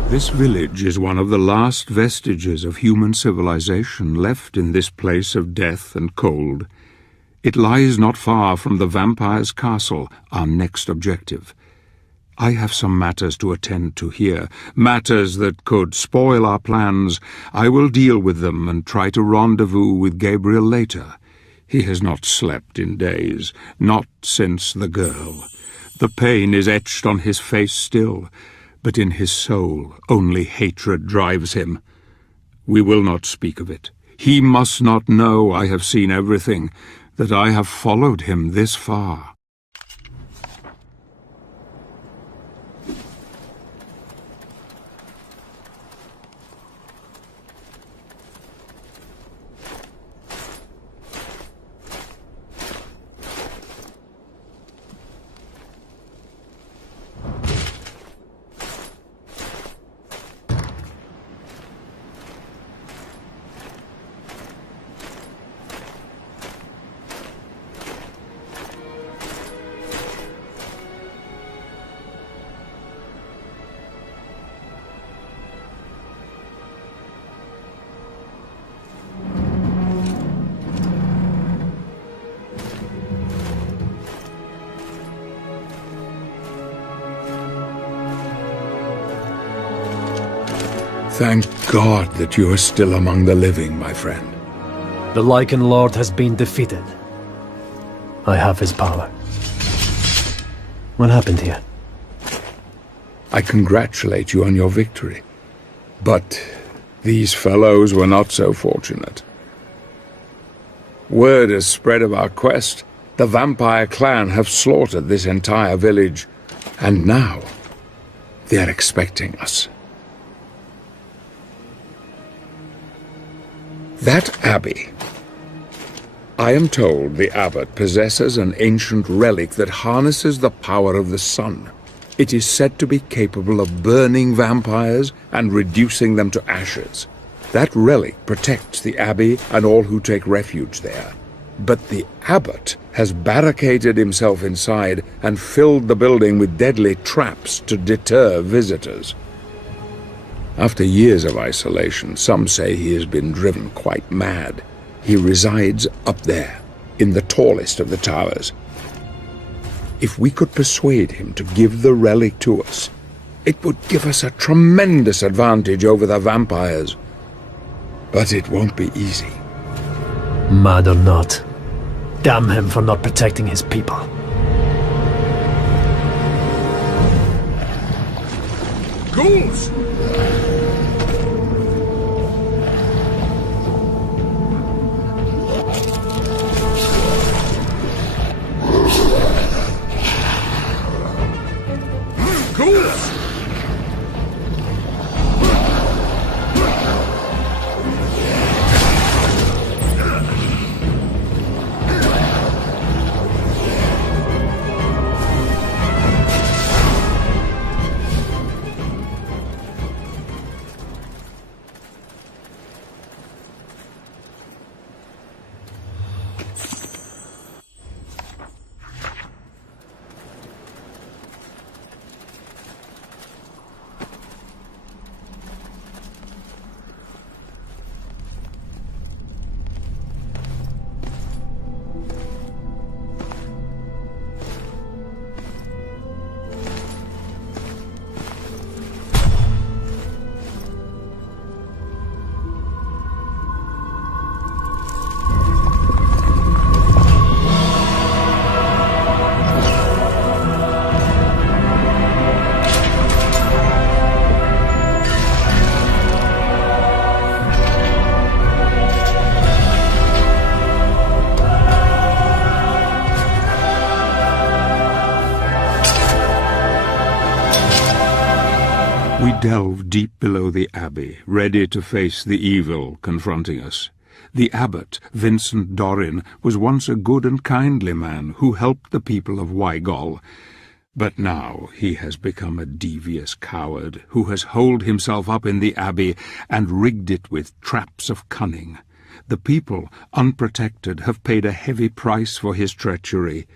This village is one of the last vestiges of human civilization left in this place of death and cold. It lies not far from the vampire's castle, our next objective. I have some matters to attend to here, matters that could spoil our plans. I will deal with them and try to rendezvous with Gabriel later. He has not slept in days, not since the girl. The pain is etched on his face still, but in his soul only hatred drives him. We will not speak of it. He must not know I have seen everything, that I have followed him this far. Thank God that you are still among the living, my friend. The Lycan Lord has been defeated. I have his power. What happened here? I congratulate you on your victory. But these fellows were not so fortunate. Word has spread of our quest. The vampire clan have slaughtered this entire village, and now they are expecting us. That abbey. I am told the abbot possesses an ancient relic that harnesses the power of the sun. It is said to be capable of burning vampires and reducing them to ashes. That relic protects the abbey and all who take refuge there. But the abbot has barricaded himself inside and filled the building with deadly traps to deter visitors. After years of isolation, some say he has been driven quite mad. He resides up there, in the tallest of the towers. If we could persuade him to give the relic to us, it would give us a tremendous advantage over the vampires. But it won't be easy. Mad or not, damn him for not protecting his people. Ghouls! Ghouls! We delve deep below the abbey, ready to face the evil confronting us. The abbot, Vincent Dorin, was once a good and kindly man who helped the people of Wygol. But now he has become a devious coward who has holed himself up in the abbey and rigged it with traps of cunning. The people, unprotected, have paid a heavy price for his treachery.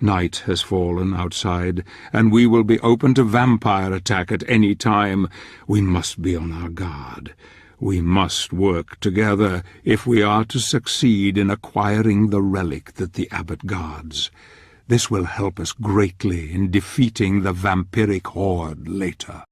Night has fallen outside, and we will be open to vampire attack at any time. We must be on our guard. We must work together if we are to succeed in acquiring the relic that the abbot guards. This will help us greatly in defeating the vampiric horde later.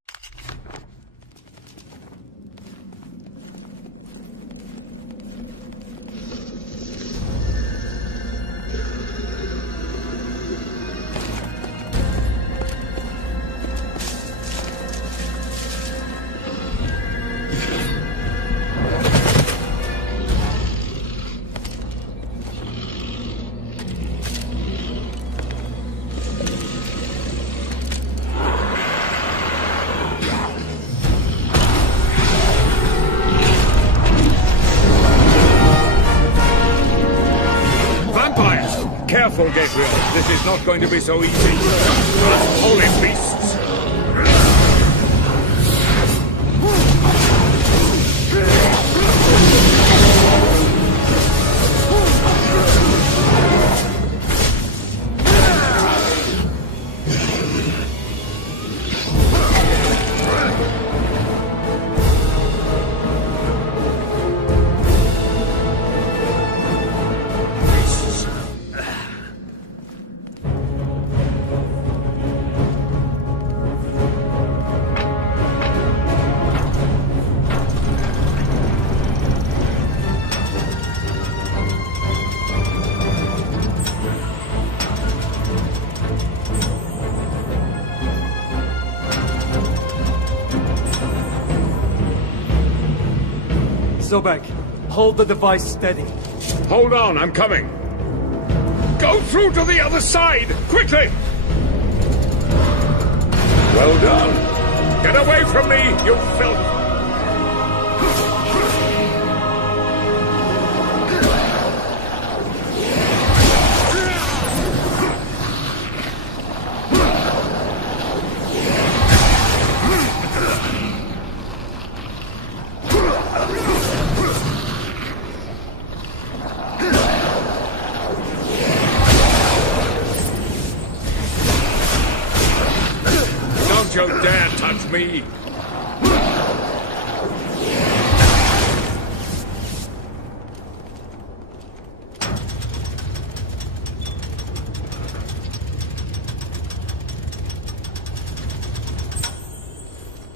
Careful, Gabriel. This is not going to be so easy. Holy beasts! Zobek, hold the device steady. Hold on, I'm coming. Go through to the other side, quickly! Well done. Get away from me, you filth! Don't you dare touch me!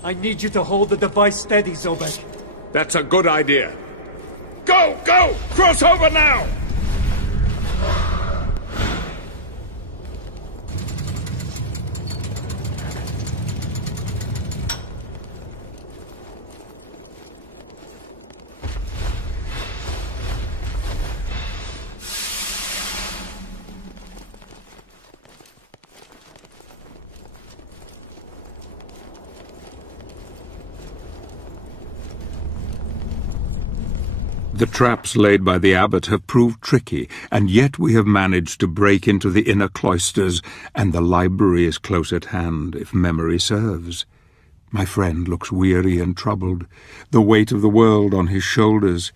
I need you to hold the device steady, Zobek. That's a good idea. Go! Go! Cross over now! The traps laid by the abbot have proved tricky, and yet we have managed to break into the inner cloisters, and the library is close at hand, if memory serves. My friend looks weary and troubled, the weight of the world on his shoulders.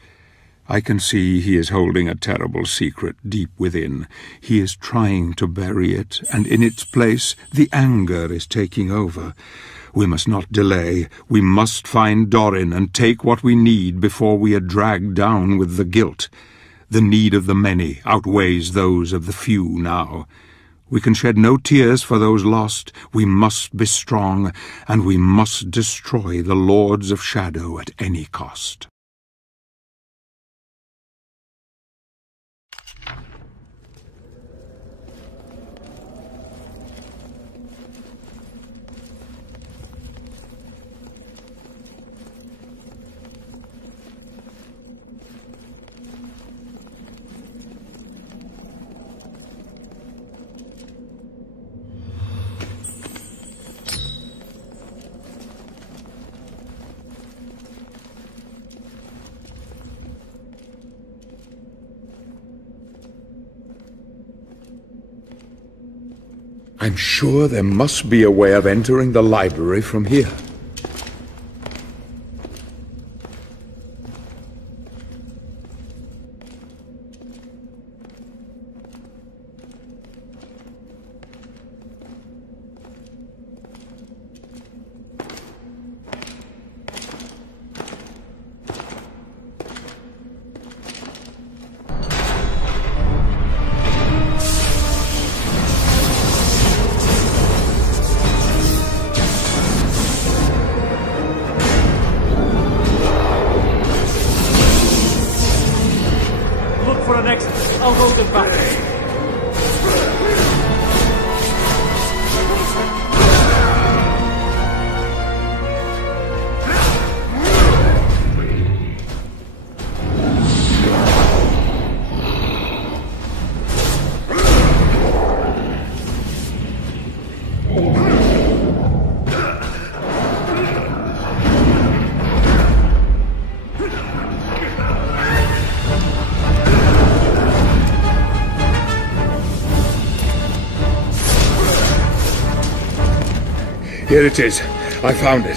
I can see he is holding a terrible secret deep within. He is trying to bury it, and in its place the anger is taking over. We must not delay. We must find Dorin and take what we need before we are dragged down with the guilt. The need of the many outweighs those of the few now. We can shed no tears for those lost. We must be strong, and we must destroy the Lords of Shadow at any cost. I'm sure there must be a way of entering the library from here. I'll hold it back. Here it is. I found it.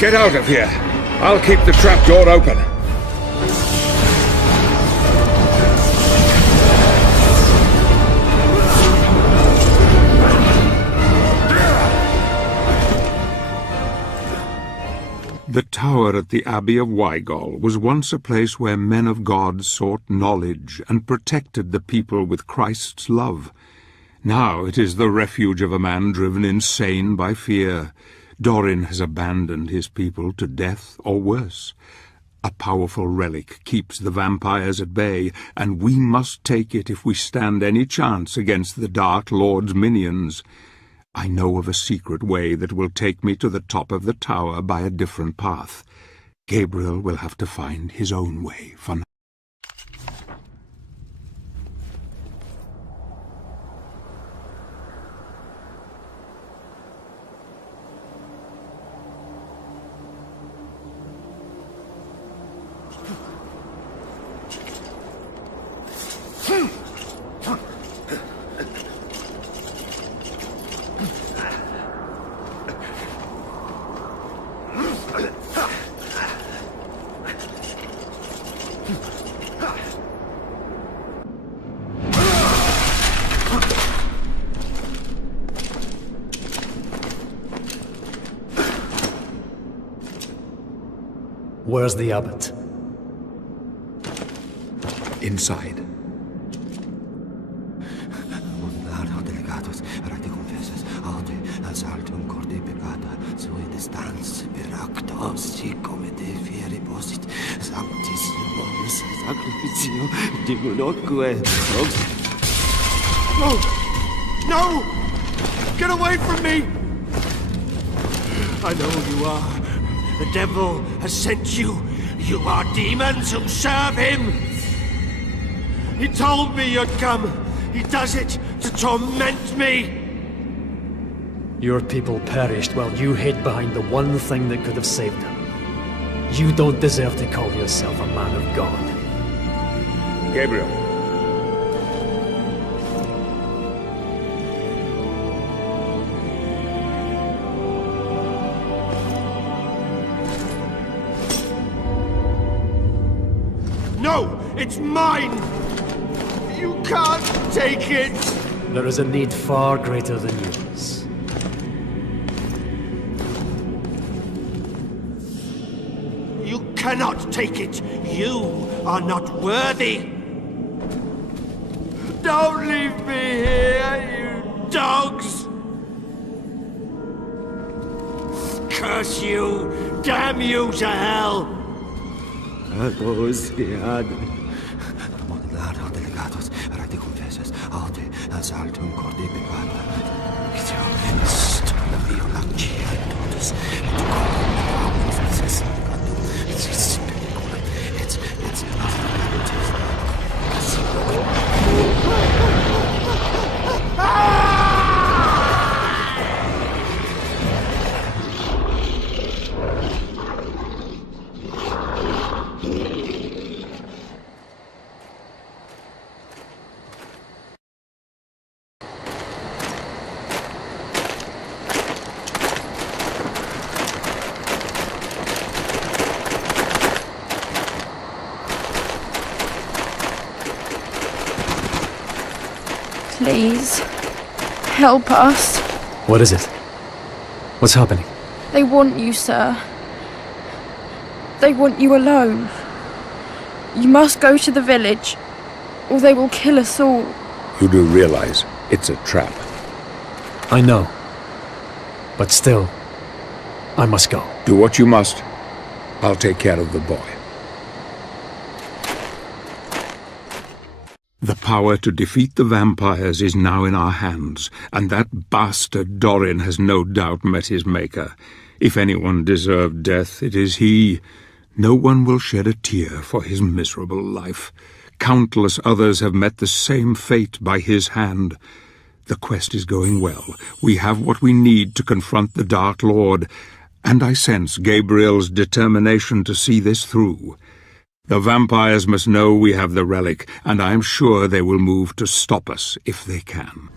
Get out of here. I'll keep the trapdoor open. The tower at the Abbey of Wygol was once a place where men of God sought knowledge and protected the people with Christ's love. Now it is the refuge of a man driven insane by fear. Dorin has abandoned his people to death or worse. A powerful relic keeps the vampires at bay, and we must take it if we stand any chance against the Dark Lord's minions. I know of a secret way that will take me to the top of the tower by a different path. Gabriel will have to find his own way for now. Where's the abbot? Inside. No! No! Get away from me! I know who you are. The devil has sent you. You are demons who serve him. He told me you'd come. He does it to torment me. Your people perished while you hid behind the one thing that could have saved them. You don't deserve to call yourself a man of God. Gabriel. No! It's mine! You can't take it! There is a need far greater than yours. You cannot take it! You are not worthy! Don't leave me here, you dogs! Curse you! Damn you to hell! Please, help us. What is it? What's happening? They want you, sir. They want you alone. You must go to the village, or they will kill us all. You do realize it's a trap. I know. But still, I must go. Do what you must. I'll take care of the boy. The power to defeat the vampires is now in our hands, and that bastard Dorin has no doubt met his maker. If anyone deserved death, it is he. No one will shed a tear for his miserable life. Countless others have met the same fate by his hand. The quest is going well. We have what we need to confront the Dark Lord, and I sense Gabriel's determination to see this through. The vampires must know we have the relic, and I am sure they will move to stop us if they can.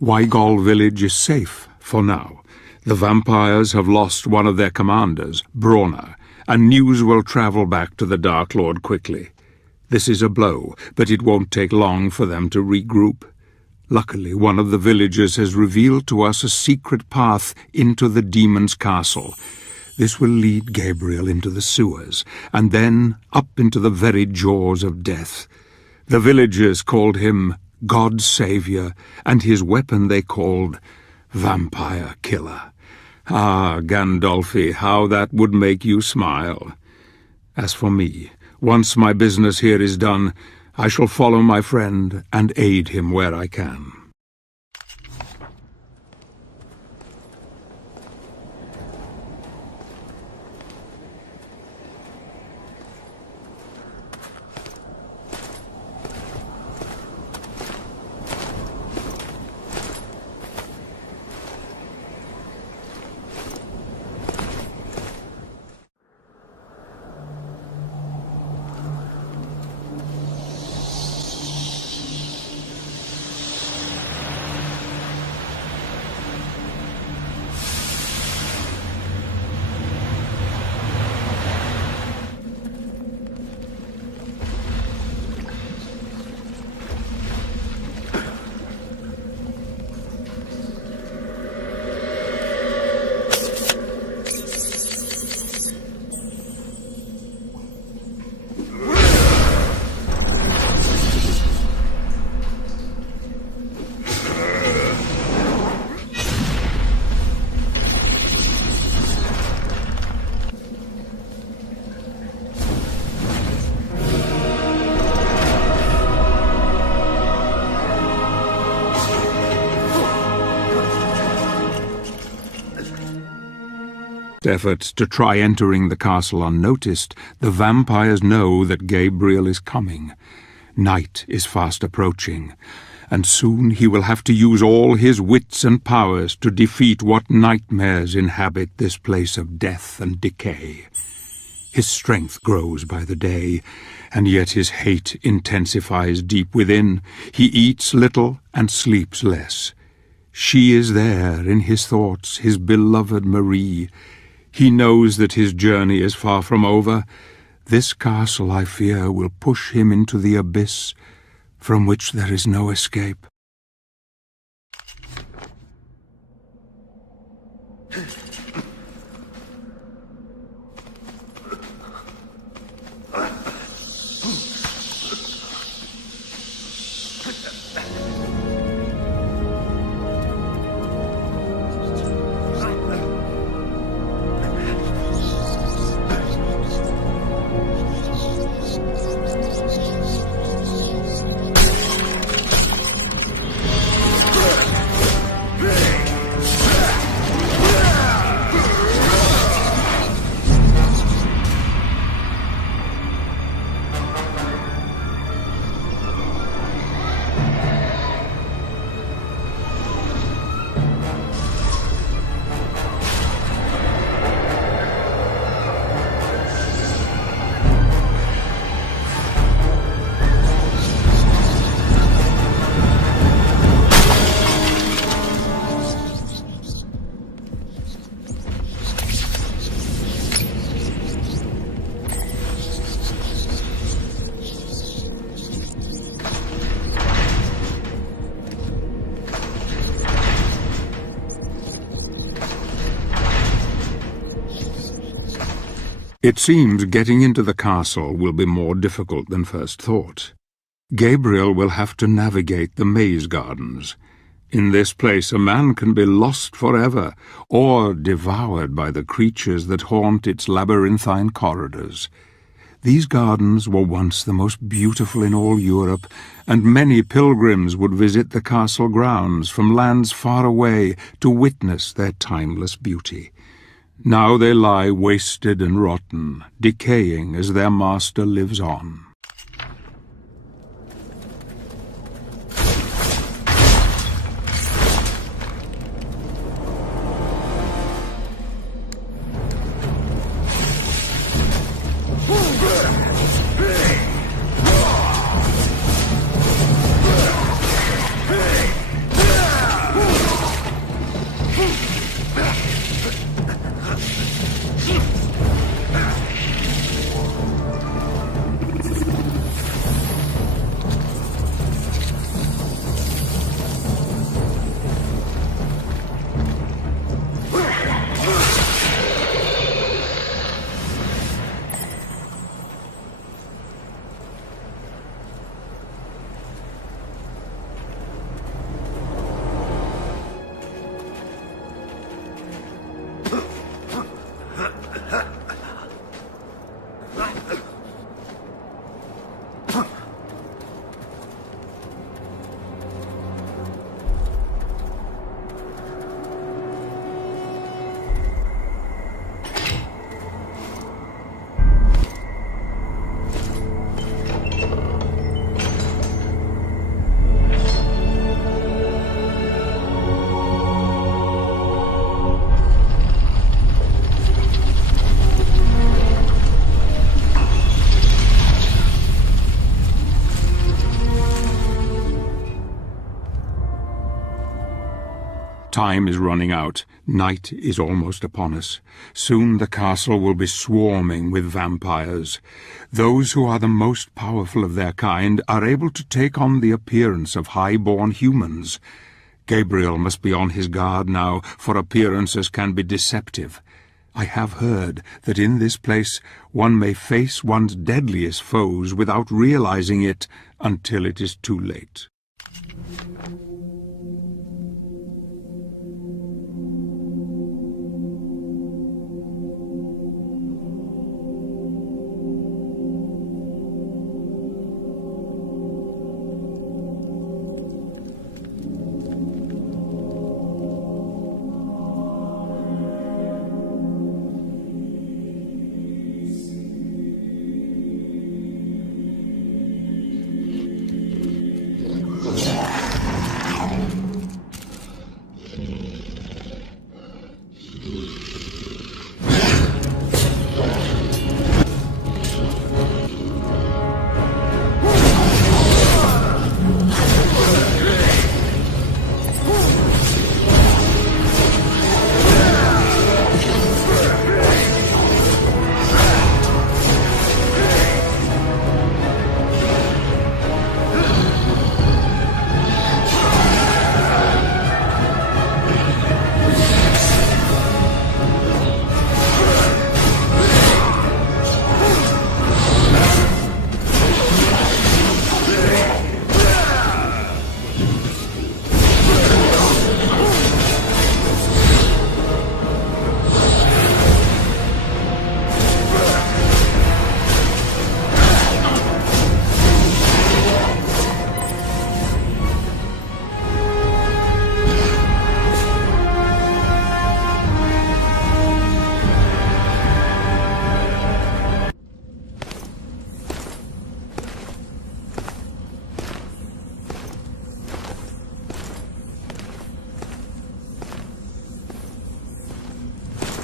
Wygol village is safe for now. The vampires have lost one of their commanders, Brawner, and news will travel back to the Dark Lord quickly. This is a blow, but it won't take long for them to regroup. Luckily, one of the villagers has revealed to us a secret path into the demon's castle. This will lead Gabriel into the sewers, and then up into the very jaws of death. The villagers called him God's Savior, and his weapon they called Vampire Killer. Ah, Gandolfi, how that would make you smile. As for me, once my business here is done, I shall follow my friend and aid him where I can. Efforts to try entering the castle unnoticed, the vampires know that Gabriel is coming. Night is fast approaching, and soon he will have to use all his wits and powers to defeat what nightmares inhabit this place of death and decay. His strength grows by the day, and yet his hate intensifies deep within. He eats little and sleeps less. She is there in his thoughts, his beloved Marie. He knows that his journey is far from over. This castle, I fear, will push him into the abyss from which there is no escape. It seems getting into the castle will be more difficult than first thought. Gabriel will have to navigate the maze gardens. In this place a man can be lost forever, or devoured by the creatures that haunt its labyrinthine corridors. These gardens were once the most beautiful in all Europe, and many pilgrims would visit the castle grounds from lands far away to witness their timeless beauty. Now they lie wasted and rotten, decaying as their master lives on. Time is running out. Night is almost upon us. Soon the castle will be swarming with vampires. Those who are the most powerful of their kind are able to take on the appearance of high-born humans. Gabriel must be on his guard now, for appearances can be deceptive. I have heard that in this place one may face one's deadliest foes without realizing it until it is too late.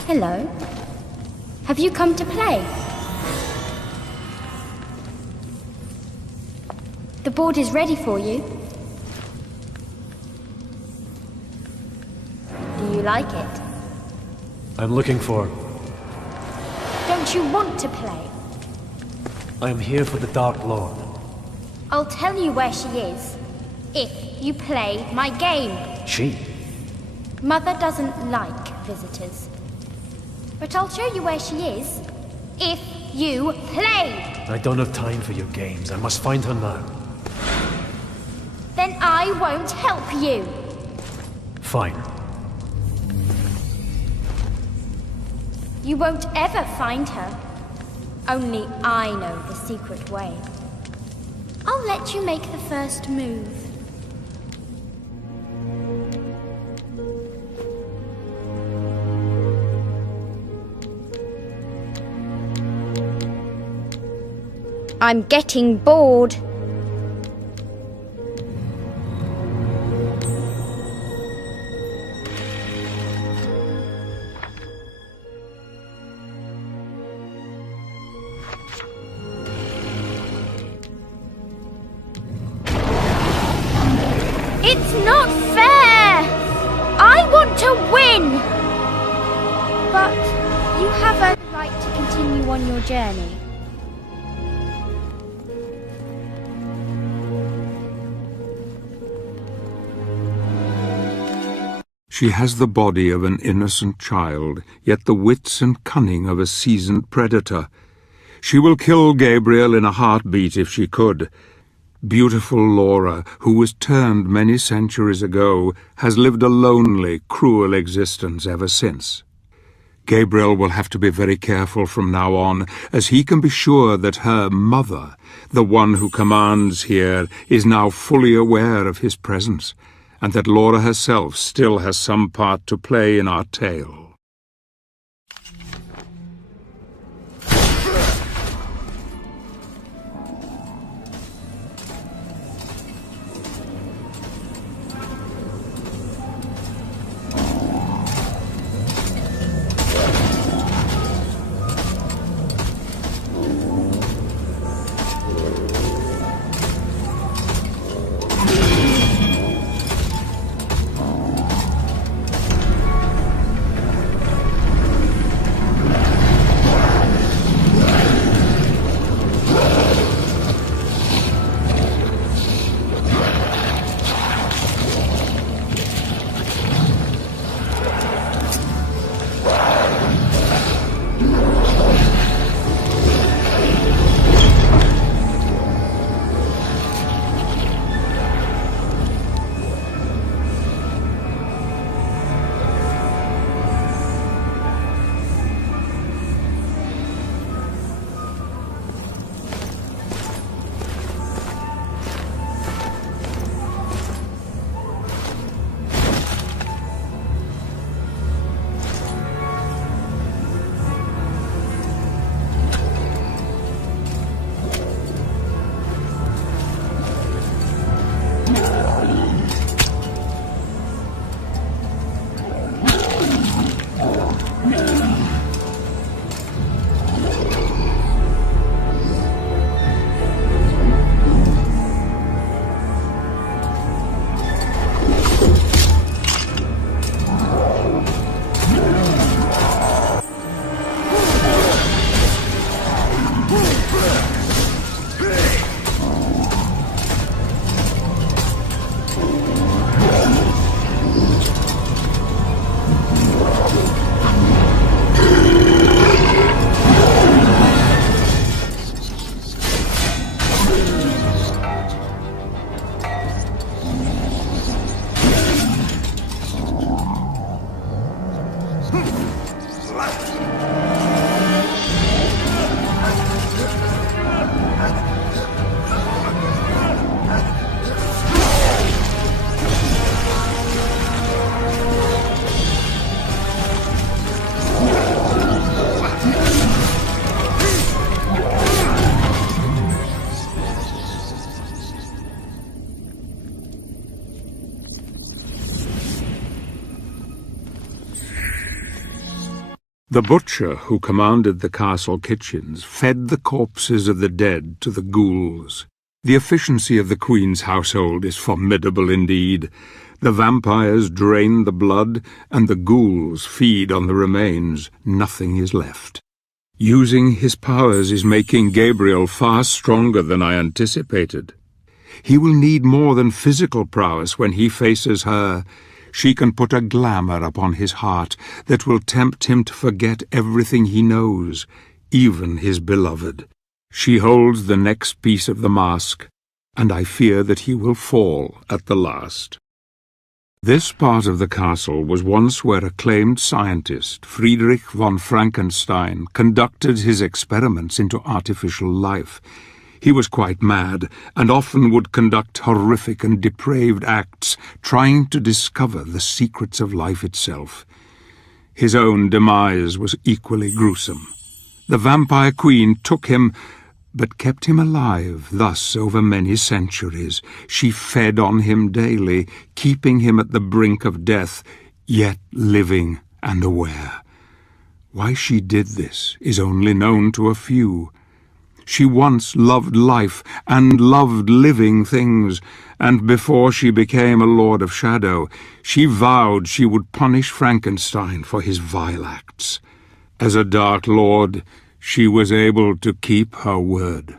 Hello. Have you come to play? The board is ready for you. Do you like it? I'm looking for... Don't you want to play? I'm here for the Dark Lord. I'll tell you where she is, if you play my game. She? Mother doesn't like visitors. But I'll show you where she is, if you play! I don't have time for your games. I must find her now. Then I won't help you! Fine. You won't ever find her. Only I know the secret way. I'll let you make the first move. I'm getting bored. It's not fair! I want to win! But you have a right to continue on your journey. She has the body of an innocent child, yet the wits and cunning of a seasoned predator. She will kill Gabriel in a heartbeat if she could. Beautiful Laura, who was turned many centuries ago, has lived a lonely, cruel existence ever since. Gabriel will have to be very careful from now on, as he can be sure that her mother, the one who commands here, is now fully aware of his presence, and that Laura herself still has some part to play in our tale. The butcher who commanded the castle kitchens fed the corpses of the dead to the ghouls. The efficiency of the Queen's household is formidable indeed. The vampires drain the blood, and the ghouls feed on the remains. Nothing is left. Using his powers is making Gabriel far stronger than I anticipated. He will need more than physical prowess when he faces her. She can put a glamour upon his heart that will tempt him to forget everything he knows, even his beloved. She holds the next piece of the mask, and I fear that he will fall at the last. This part of the castle was once where acclaimed scientist Friedrich von Frankenstein conducted his experiments into artificial life. He was quite mad, and often would conduct horrific and depraved acts, trying to discover the secrets of life itself. His own demise was equally gruesome. The vampire queen took him, but kept him alive, thus over many centuries. She fed on him daily, keeping him at the brink of death, yet living and aware. Why she did this is only known to a few. She once loved life and loved living things, and before she became a Lord of Shadow, she vowed she would punish Frankenstein for his vile acts. As a Dark Lord, she was able to keep her word.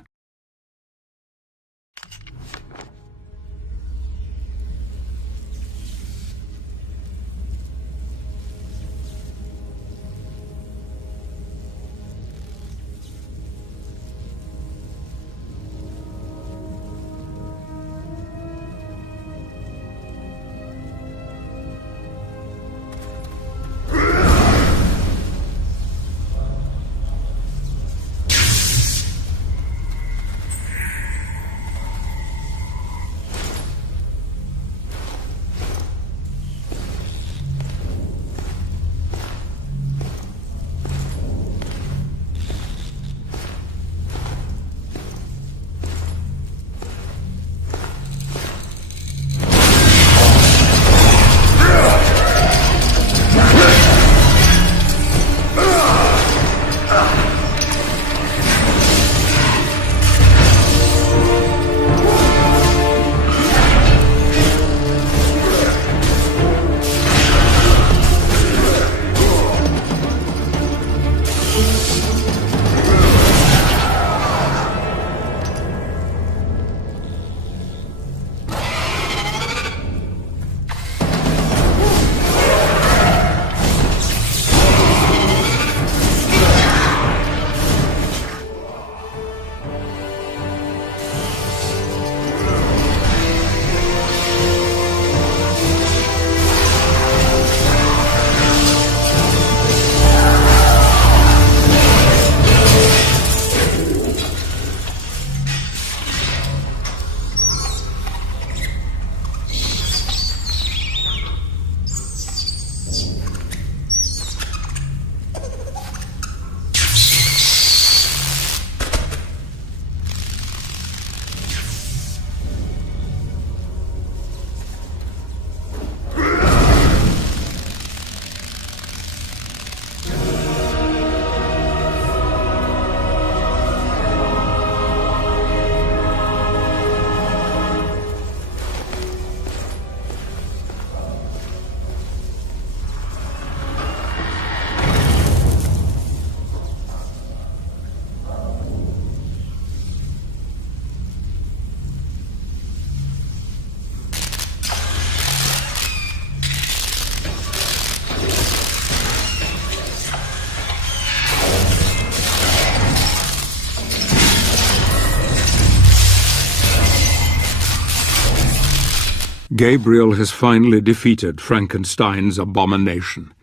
Gabriel has finally defeated Frankenstein's abomination.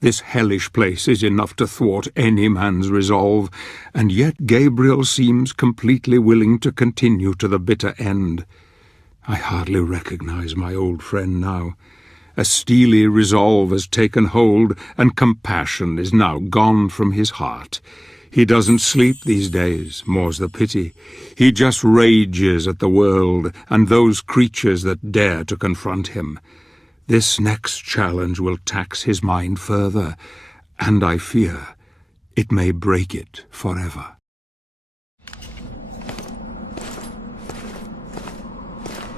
This hellish place is enough to thwart any man's resolve, and yet Gabriel seems completely willing to continue to the bitter end. I hardly recognize my old friend now. A steely resolve has taken hold, and compassion is now gone from his heart. He doesn't sleep these days, more's the pity. He just rages at the world and those creatures that dare to confront him. This next challenge will tax his mind further, and I fear it may break it forever.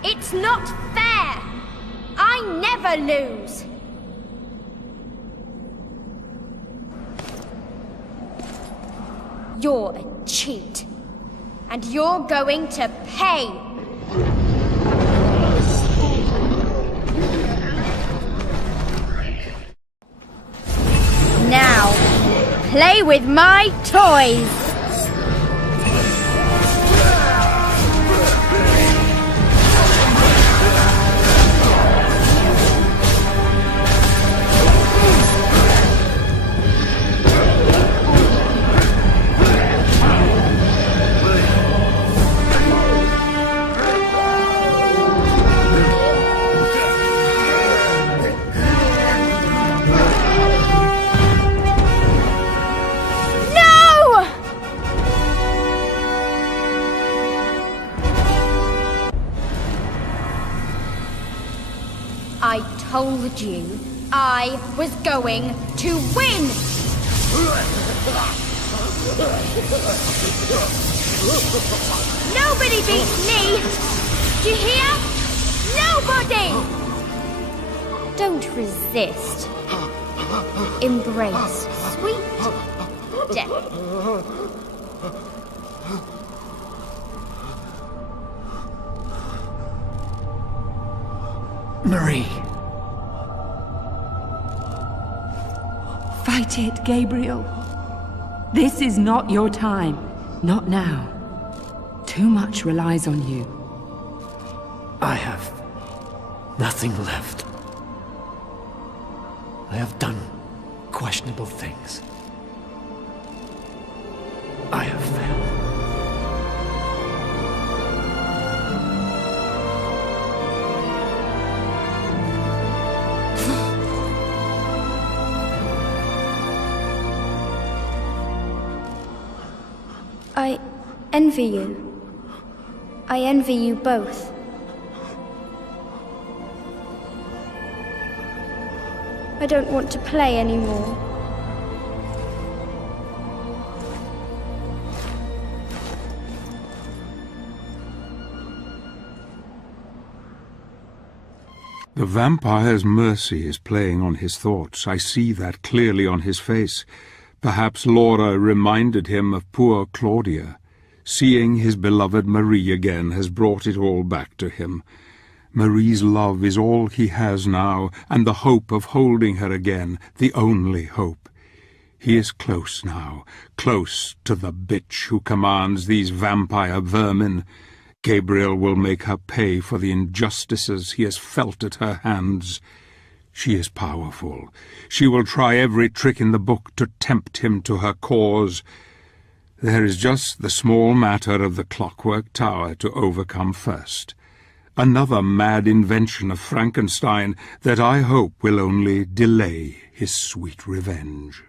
It's not fair! I never lose! You're a cheat, and you're going to pay! Now, play with my toys! I told you I was going to win! Nobody beats me! Do you hear? Nobody! Don't resist. Embrace sweet death. Marie. Fight it, Gabriel. This is not your time. Not now. Too much relies on you. I have nothing left. I have done questionable things. I have failed. I envy you. I envy you both. I don't want to play anymore. The vampire's mercy is playing on his thoughts. I see that clearly on his face. Perhaps Laura reminded him of poor Claudia. Seeing his beloved Marie again has brought it all back to him. Marie's love is all he has now, and the hope of holding her again, the only hope. He is close now, close to the bitch who commands these vampire vermin. Gabriel will make her pay for the injustices he has felt at her hands. She is powerful. She will try every trick in the book to tempt him to her cause. There is just the small matter of the clockwork tower to overcome first. Another mad invention of Frankenstein that I hope will only delay his sweet revenge.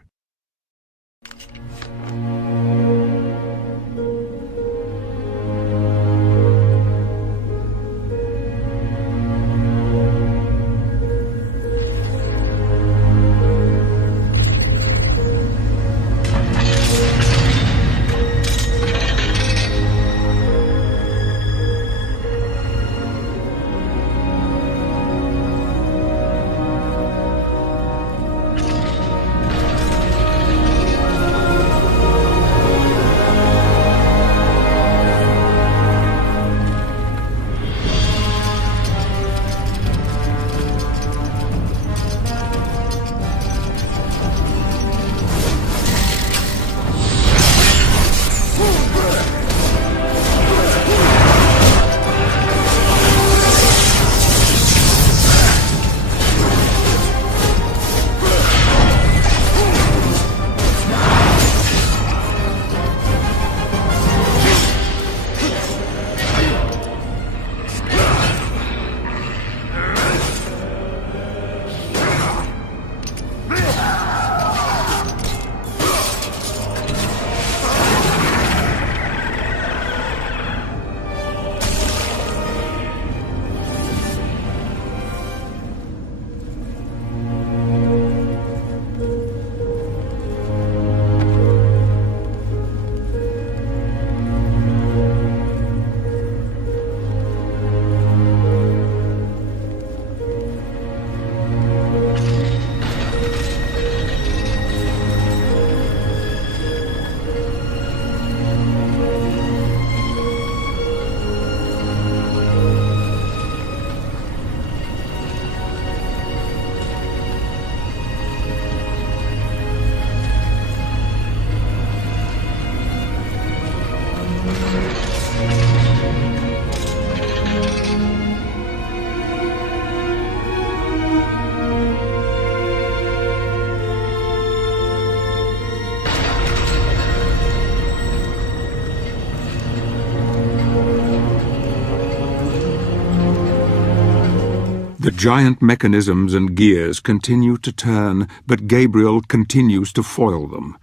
giant mechanisms and gears continue to turn, but Gabriel continues to foil them.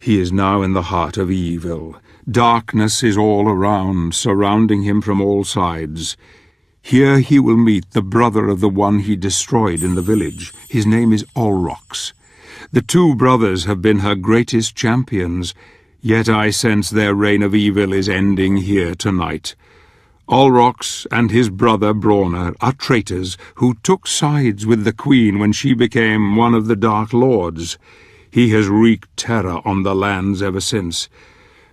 He is now in the heart of evil. Darkness is all around, surrounding him from all sides. Here he will meet the brother of the one he destroyed in the village. His name is Olrox. The two brothers have been her greatest champions, yet I sense their reign of evil is ending here tonight. Olrox and his brother Brawner are traitors who took sides with the Queen when she became one of the Dark Lords. He has wreaked terror on the lands ever since.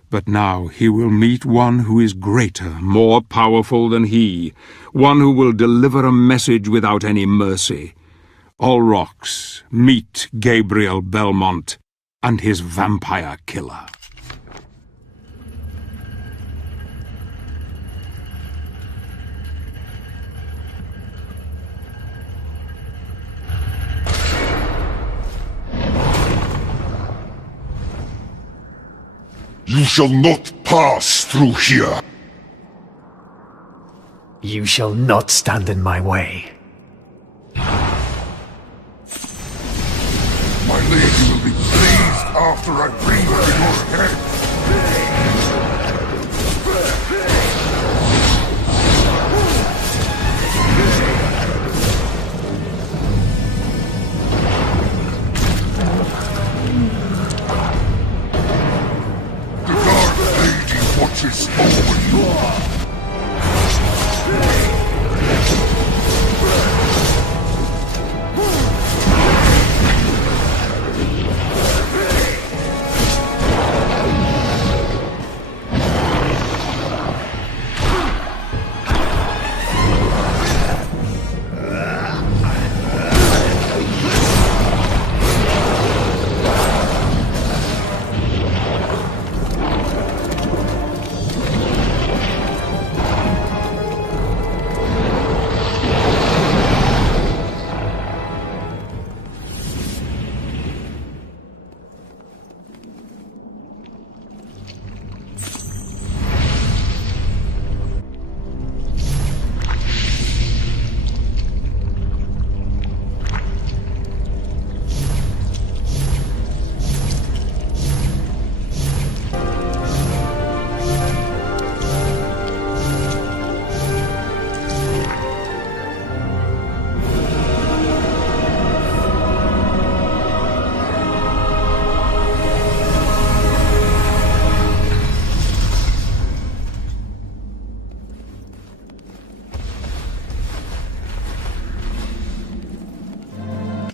But now he will meet one who is greater, more powerful than he, one who will deliver a message without any mercy. Olrox, meet Gabriel Belmont and his vampire killer. You shall not pass through here. You shall not stand in my way. My lady will be pleased after I bring her your head. Watches over you.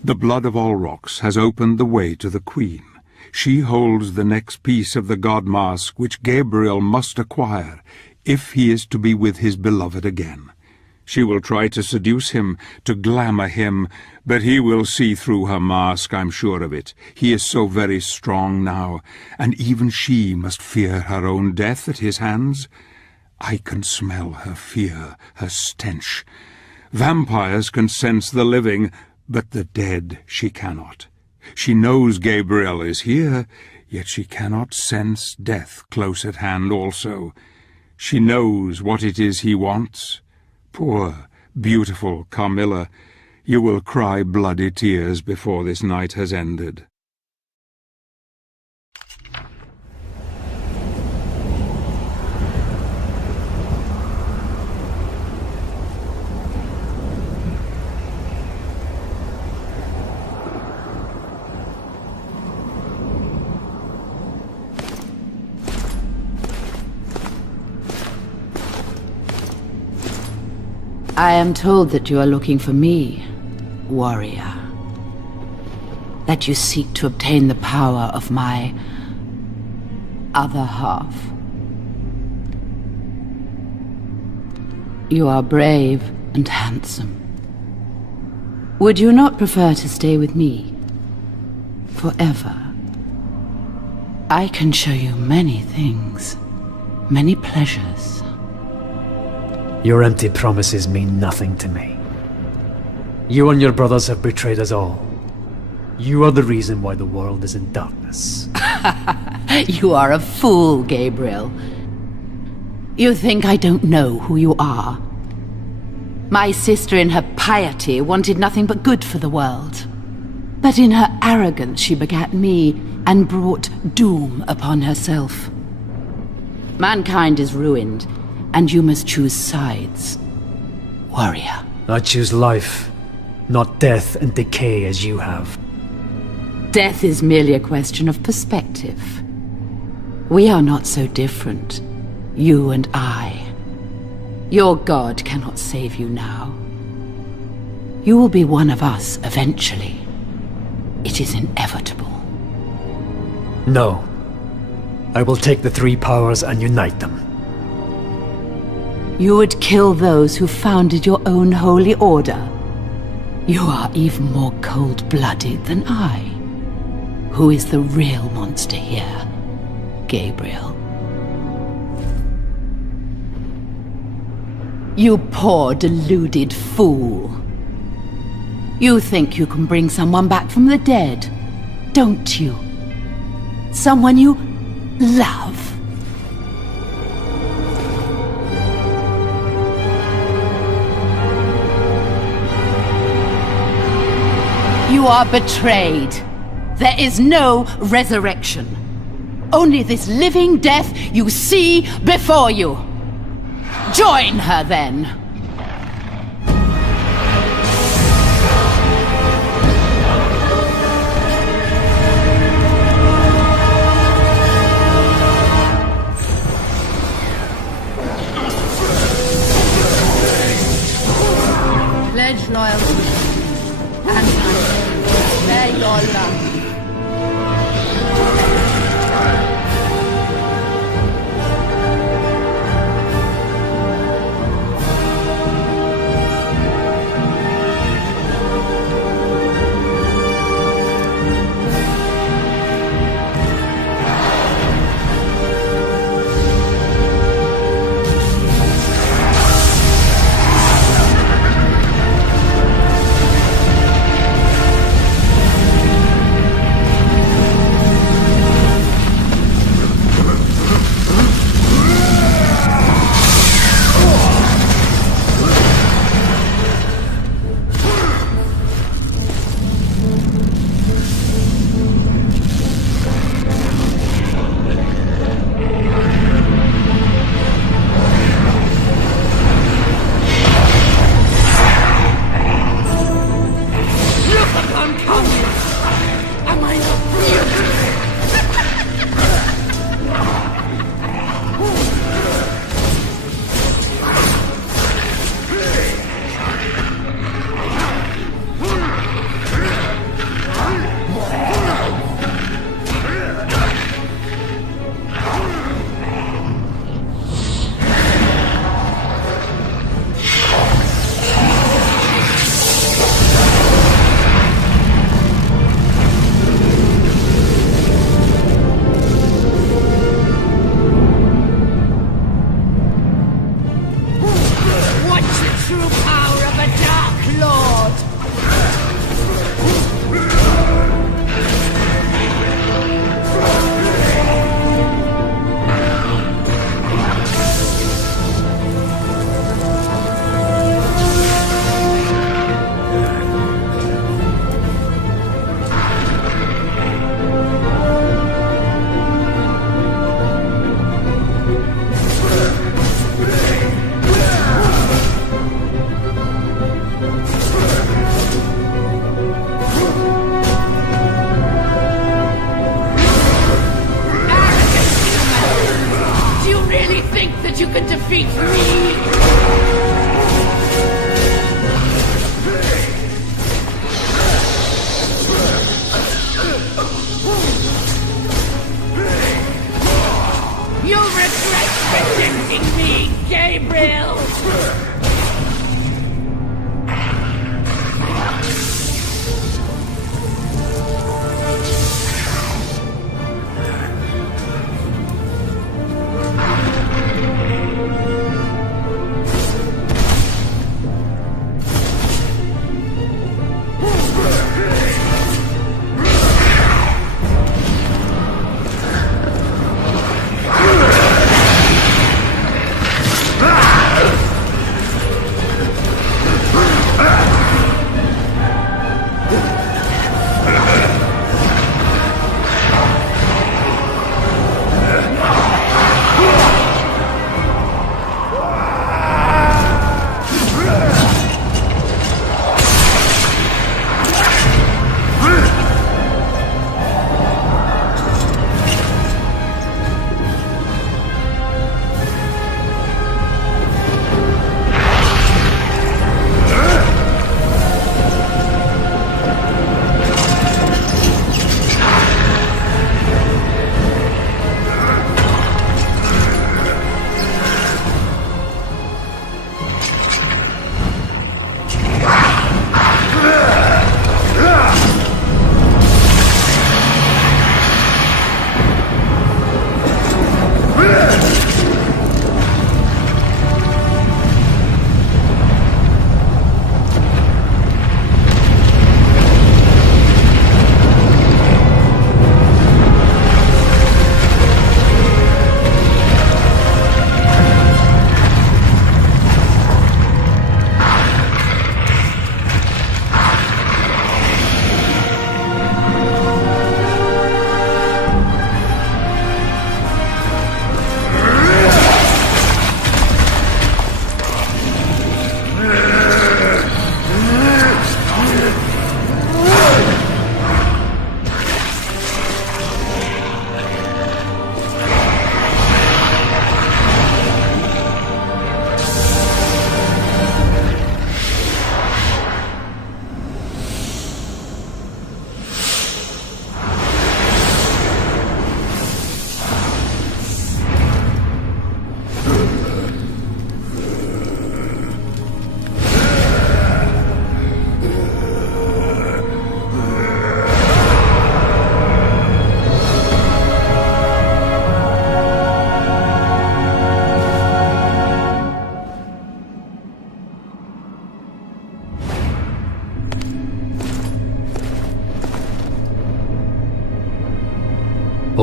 The blood of Olrox has opened the way to the Queen. She holds the next piece of the god mask which Gabriel must acquire if he is to be with his beloved again. She will try to seduce him, to glamour him, but he will see through her mask, I'm sure of it. He is so very strong now, and even she must fear her own death at his hands. I can smell her fear, her stench. Vampires can sense the living, but the dead she cannot. She knows Gabriel is here, yet she cannot sense death close at hand also. She knows what it is he wants. Poor, beautiful Carmilla, you will cry bloody tears before this night has ended. I am told that you are looking for me, warrior. That you seek to obtain the power of my other half. You are brave and handsome. Would you not prefer to stay with me forever? I can show you many things, many pleasures. Your empty promises mean nothing to me. You and your brothers have betrayed us all. You are the reason why the world is in darkness. You are a fool, Gabriel. You think I don't know who you are? My sister in her piety wanted nothing but good for the world. But in her arrogance she begat me and brought doom upon herself. Mankind is ruined, and you must choose sides. Warrior. I choose life, not death and decay as you have. Death is merely a question of perspective. We are not so different, you and I. Your god cannot save you now. You will be one of us eventually. It is inevitable. No. I will take the three powers and unite them. You would kill those who founded your own holy order. You are even more cold-blooded than I. Who is the real monster here, Gabriel? You poor, deluded fool. You think you can bring someone back from the dead, don't you? Someone you love. You are betrayed. There is no resurrection. Only this living death you see before you. Join her, then. Pledge loyalty and spare your love.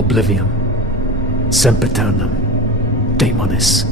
oblivion. Sempiternam. Daemonis.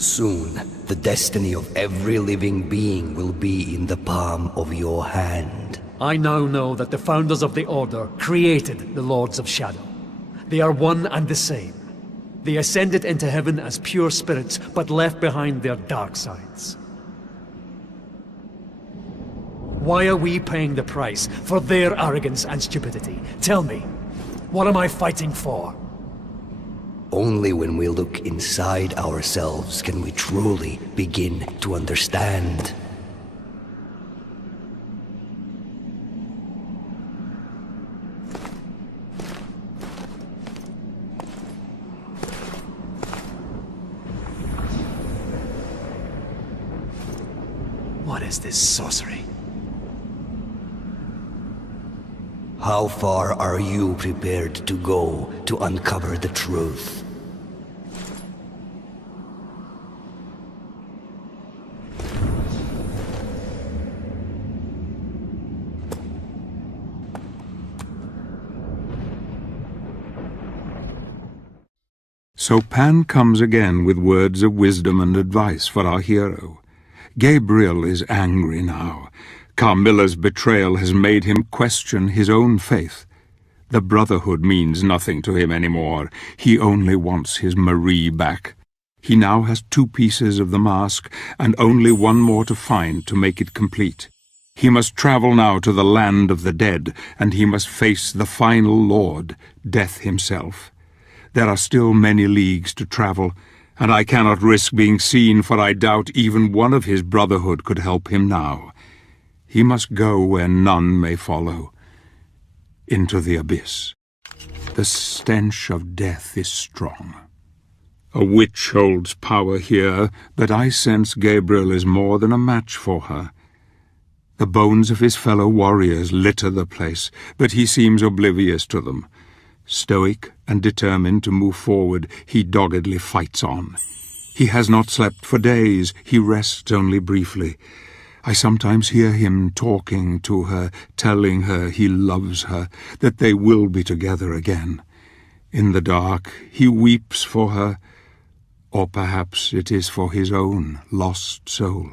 Soon, the destiny of every living being will be in the palm of your hand. I now know that the founders of the Order created the Lords of Shadow. They are one and the same. They ascended into heaven as pure spirits, but left behind their dark sides. Why are we paying the price for their arrogance and stupidity? Tell me, what am I fighting for? Only when we look inside ourselves can we truly begin to understand. What is this sorcery? How far are you prepared to go to uncover the truth? So Pan comes again with words of wisdom and advice for our hero. Gabriel is angry now. Carmilla's betrayal has made him question his own faith. The Brotherhood means nothing to him anymore. He only wants his Marie back. He now has 2 pieces of the mask, and only one more to find to make it complete. He must travel now to the land of the dead, and he must face the final Lord, Death himself. There are still many leagues to travel, and I cannot risk being seen, for I doubt even one of his Brotherhood could help him now. He must go where none may follow, into the abyss. The stench of death is strong. A witch holds power here, but I sense Gabriel is more than a match for her. The bones of his fellow warriors litter the place, but he seems oblivious to them. Stoic and determined to move forward, he doggedly fights on. He has not slept for days, he rests only briefly. I sometimes hear him talking to her, telling her he loves her, that they will be together again. In the dark, he weeps for her, or perhaps it is for his own lost soul.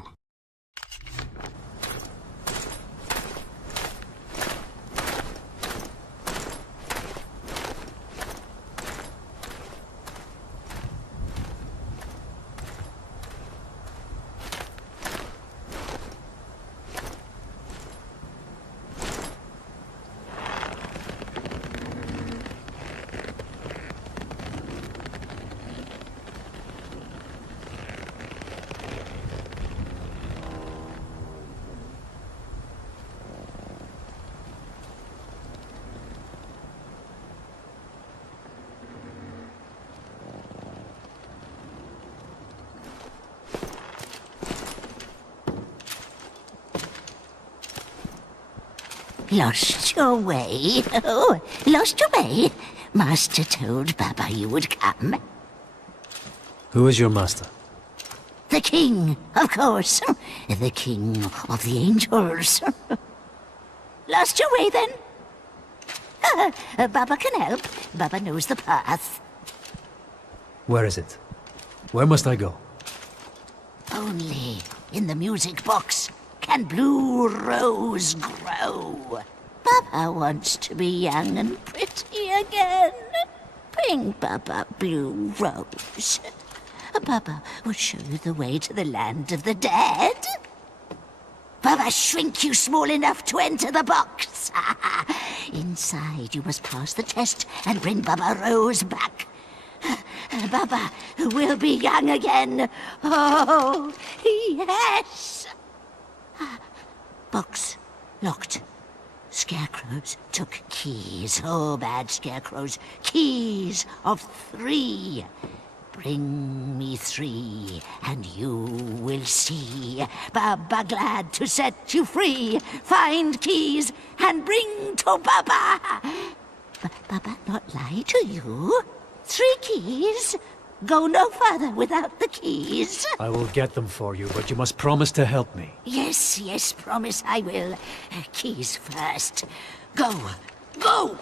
Lost your way? Oh, lost your way? Master told Baba you would come. Who is your master? The king, of course. The king of the angels. Lost your way, then? Baba can help. Baba knows the path. Where is it? Where must I go? Only in the music box can blue rose grow. Baba wants to be young and pretty again. bring Baba Blue Rose. Baba will show you the way to the land of the dead. Baba shrink you small enough to enter the box. Inside you must pass the test and bring Baba Rose back. Baba will be young again. Oh, yes. Box locked. Scarecrows took keys. Oh, bad scarecrows. Keys of 3. Bring me 3, and you will see. Baba glad to set you free. Find keys and bring to Baba. Baba not lie to you. 3 keys. Go no further without the keys. I will get them for you, but you must promise to help me. Yes, yes, promise I will. Keys first. Go, go!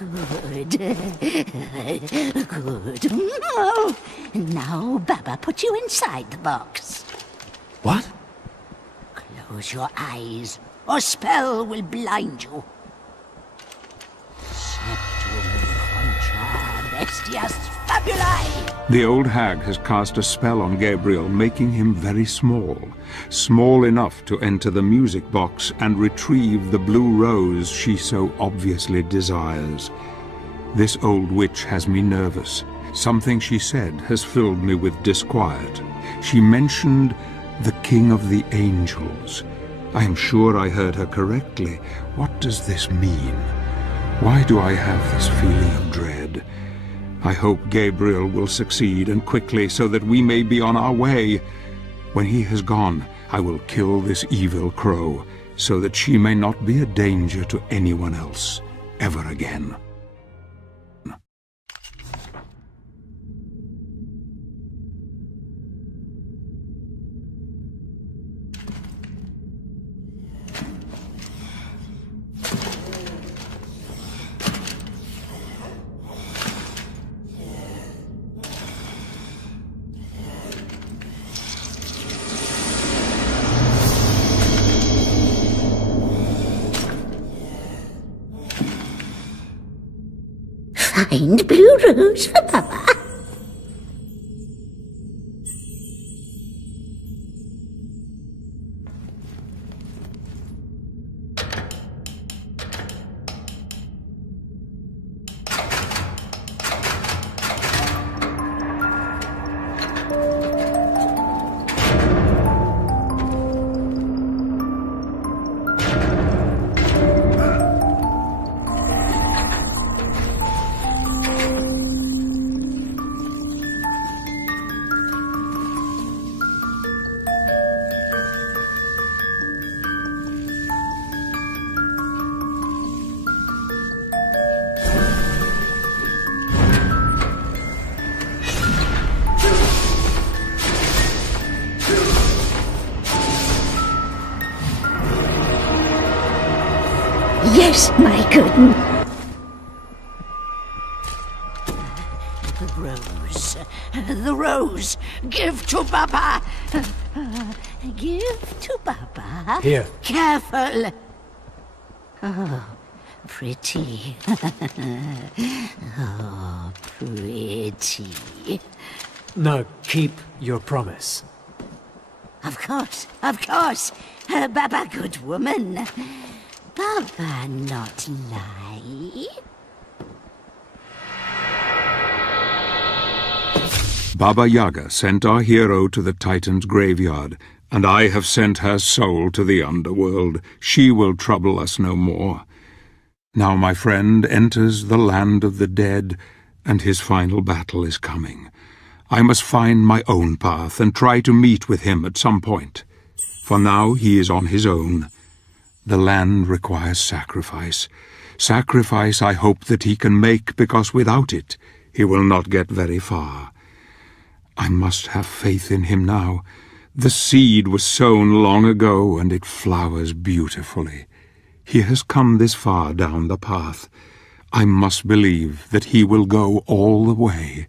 Good. Good. Now, Baba, put you inside the box. What? Close your eyes, or spell will blind you. Septum contra bestias fabuli. The old hag has cast a spell on Gabriel, making him very small. Small enough to enter the music box and retrieve the blue rose she so obviously desires. This old witch has me nervous. Something she said has filled me with disquiet. She mentioned the King of the Angels. I am sure I heard her correctly. What does this mean? Why do I have this feeling of dread? I hope Gabriel will succeed, and quickly, so that we may be on our way. When he has gone, I will kill this evil crow, so that she may not be a danger to anyone else ever again. Find blue rose for Papa. Yes, my good. The rose. The rose. Give to Baba. Give to Baba. Here. Careful. Oh, pretty. Oh, pretty. Now, keep your promise. Of course, of course. Baba, good woman. Baba, not lie. Baba Yaga sent our hero to the Titan's graveyard, and I have sent her soul to the underworld. She will trouble us no more. Now my friend enters the land of the dead, and his final battle is coming. I must find my own path and try to meet with him at some point. For now he is on his own. The land requires sacrifice. Sacrifice I hope that he can make, because without it he will not get very far. I must have faith in him now. The seed was sown long ago, and it flowers beautifully. He has come this far down the path. I must believe that he will go all the way.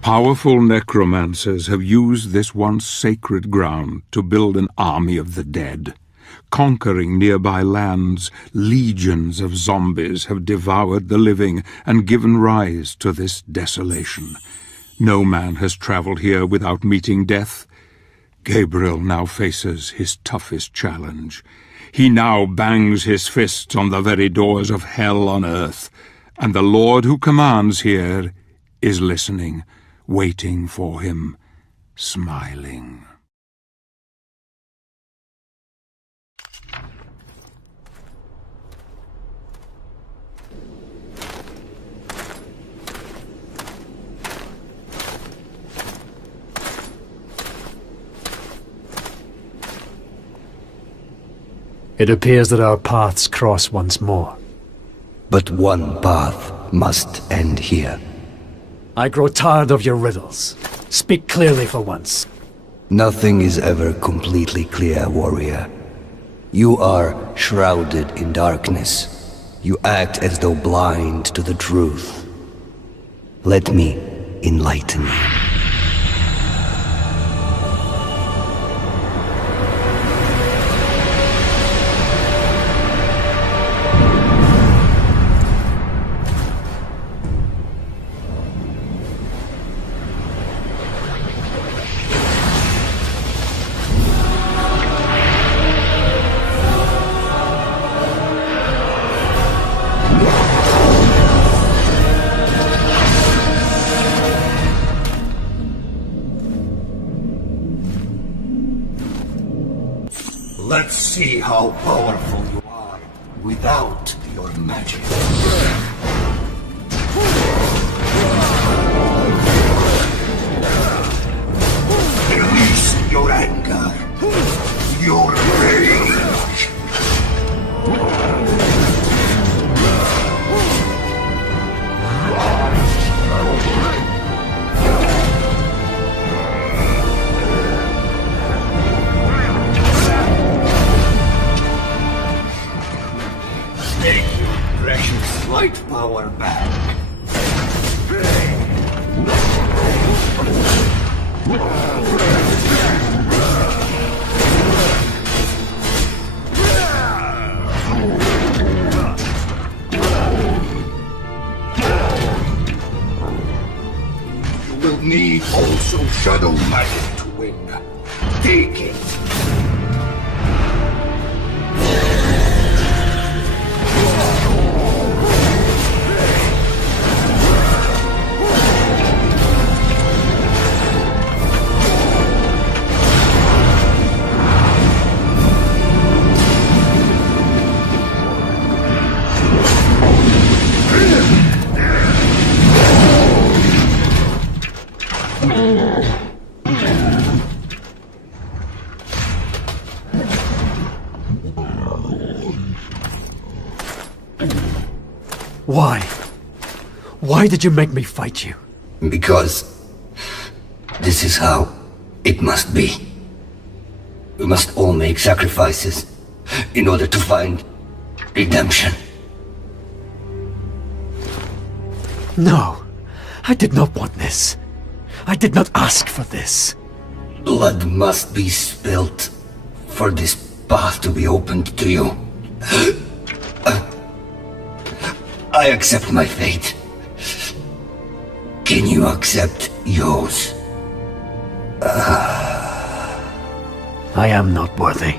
Powerful necromancers have used this once sacred ground to build an army of the dead. Conquering nearby lands, legions of zombies have devoured the living and given rise to this desolation. No man has traveled here without meeting death. Gabriel now faces his toughest challenge. He now bangs his fists on the very doors of hell on earth, and the Lord who commands here is listening, waiting for him, smiling. It appears that our paths cross once more. But one path must end here. I grow tired of your riddles. Speak clearly for once. Nothing is ever completely clear, warrior. You are shrouded in darkness. You act as though blind to the truth. Let me enlighten you. Let's see how powerful you are without your magic. Release your anger, your rage. Take your precious light power back. You will need also shadow magic to win. Take it. Why? Why did you make me fight you? Because this is how it must be. We must all make sacrifices in order to find redemption. No, I did not want this. I did not ask for this. Blood must be spilt for this path to be opened to you. I accept my fate. Can you accept yours? I am not worthy.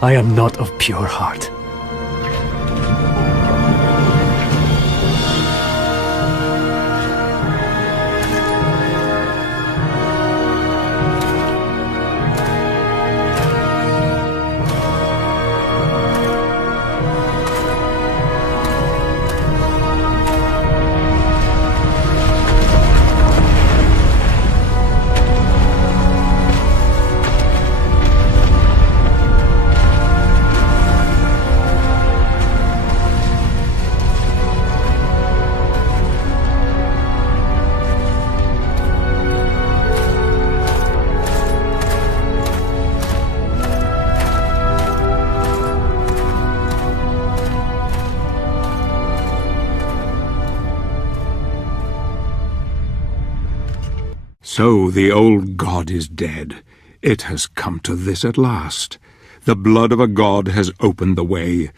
I am not of pure heart. So the old god is dead. It has come to this at last. The blood of a god has opened the way.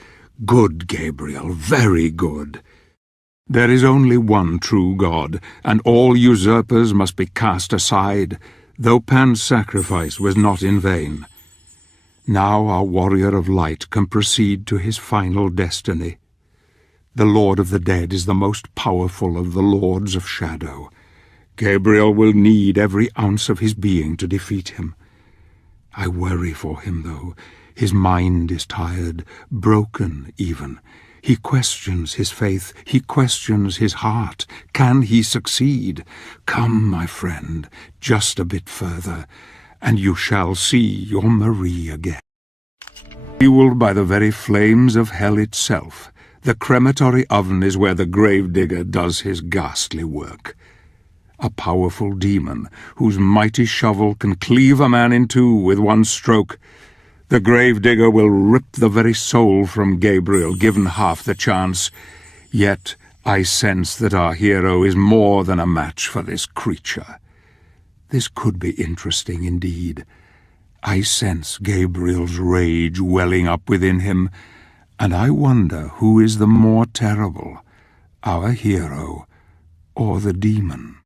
Good, Gabriel, very good. There is only one true God, and all usurpers must be cast aside, though Pan's sacrifice was not in vain. Now our warrior of light can proceed to his final destiny. The Lord of the Dead is the most powerful of the lords of shadow. Gabriel will need every ounce of his being to defeat him. I worry for him, though. His mind is tired, broken even. He questions his faith, he questions his heart. Can he succeed? Come, my friend, just a bit further, and you shall see your Marie again. Fueled by the very flames of hell itself, the crematory oven is where the gravedigger does his ghastly work. A powerful demon, whose mighty shovel can cleave a man in two with one stroke. The gravedigger will rip the very soul from Gabriel, given half the chance. Yet I sense that our hero is more than a match for this creature. This could be interesting indeed. I sense Gabriel's rage welling up within him, and I wonder who is the more terrible, our hero or the demon.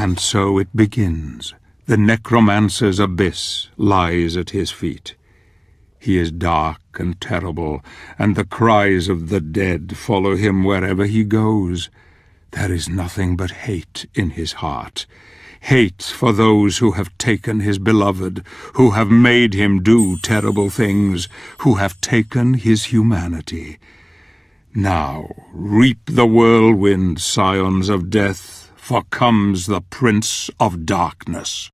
And so it begins. The necromancer's abyss lies at his feet. He is dark and terrible, and the cries of the dead follow him wherever he goes. There is nothing but hate in his heart. Hate for those who have taken his beloved, who have made him do terrible things, who have taken his humanity. Now reap the whirlwind, scions of death, for comes the Prince of Darkness.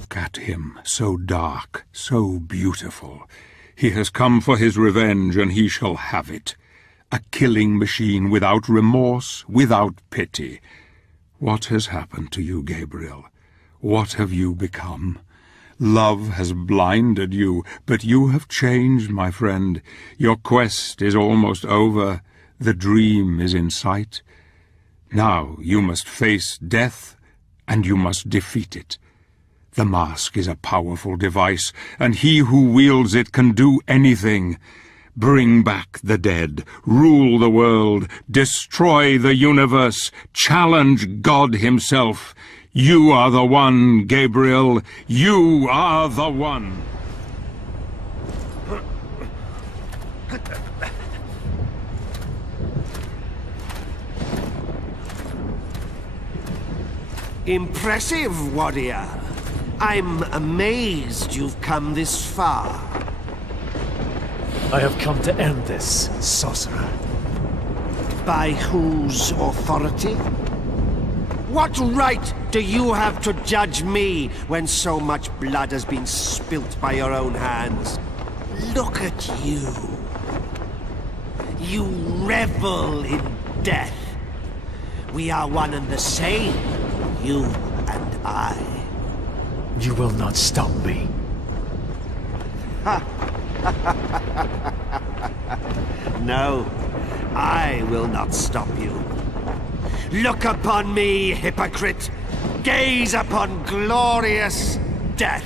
Look at him, so dark, so beautiful. He has come for his revenge, and he shall have it. A killing machine without remorse, without pity. What has happened to you, Gabriel? What have you become? Love has blinded you, but you have changed, my friend. Your quest is almost over. The dream is in sight. Now you must face death, and you must defeat it. The mask is a powerful device, and he who wields it can do anything. Bring back the dead, rule the world, destroy the universe, challenge God himself. You are the one, Gabriel. You are the one. Impressive, warrior. I'm amazed you've come this far. I have come to end this, sorcerer. By whose authority? What right do you have to judge me when so much blood has been spilt by your own hands? Look at you. You revel in death. We are one and the same, you and I. You will not stop me. No, I will not stop you. Look upon me, hypocrite! Gaze upon glorious death!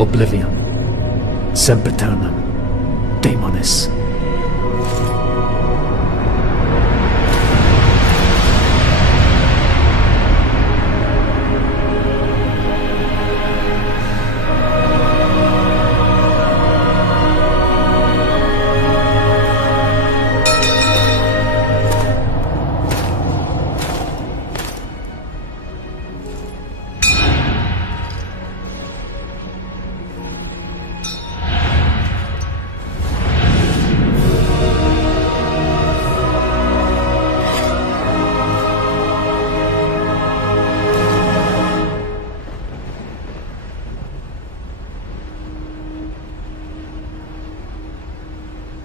Oblivion. Sempiternam. Daemonis.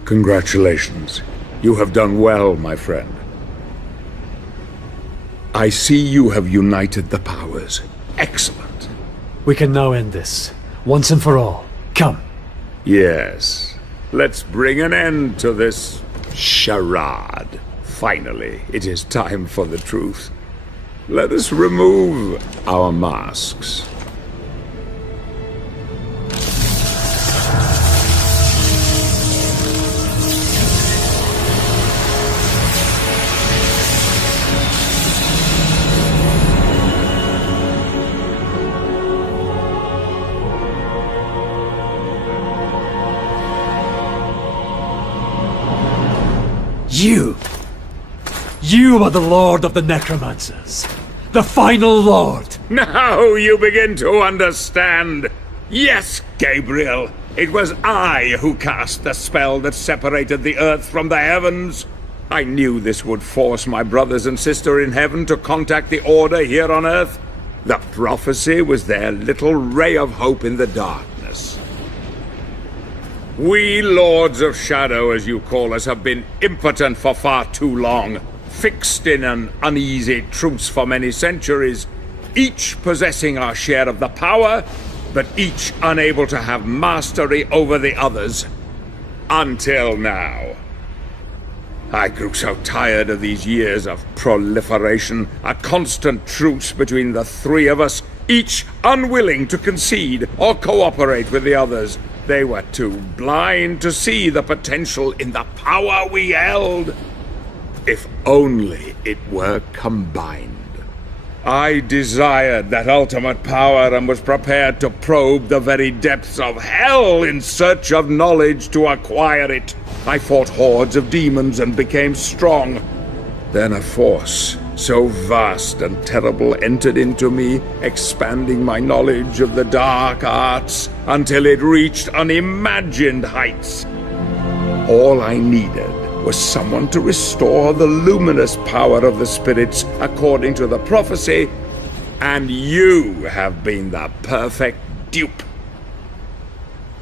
Congratulations. You have done well, my friend. I see you have united the powers. Excellent. We can now end this, once and for all. Come. Yes. Let's bring an end to this charade. Finally, it is time for the truth. Let us remove our masks. You are the Lord of the Necromancers. The final Lord. Now you begin to understand. Yes, Gabriel. It was I who cast the spell that separated the earth from the heavens. I knew this would force my brothers and sister in heaven to contact the Order here on earth. The prophecy was their little ray of hope in the darkness. We Lords of Shadow, as you call us, have been impotent for far too long, fixed in an uneasy truce for many centuries, each possessing our share of the power, but each unable to have mastery over the others. Until now. I grew so tired of these years of proliferation, a constant truce between the three of us, each unwilling to concede or cooperate with the others. They were too blind to see the potential in the power we held. If only it were combined. I desired that ultimate power and was prepared to probe the very depths of hell in search of knowledge to acquire it. I fought hordes of demons and became strong. Then a force so vast and terrible entered into me, expanding my knowledge of the dark arts until it reached unimagined heights. All I needed was someone to restore the luminous power of the spirits according to the prophecy, and you have been the perfect dupe.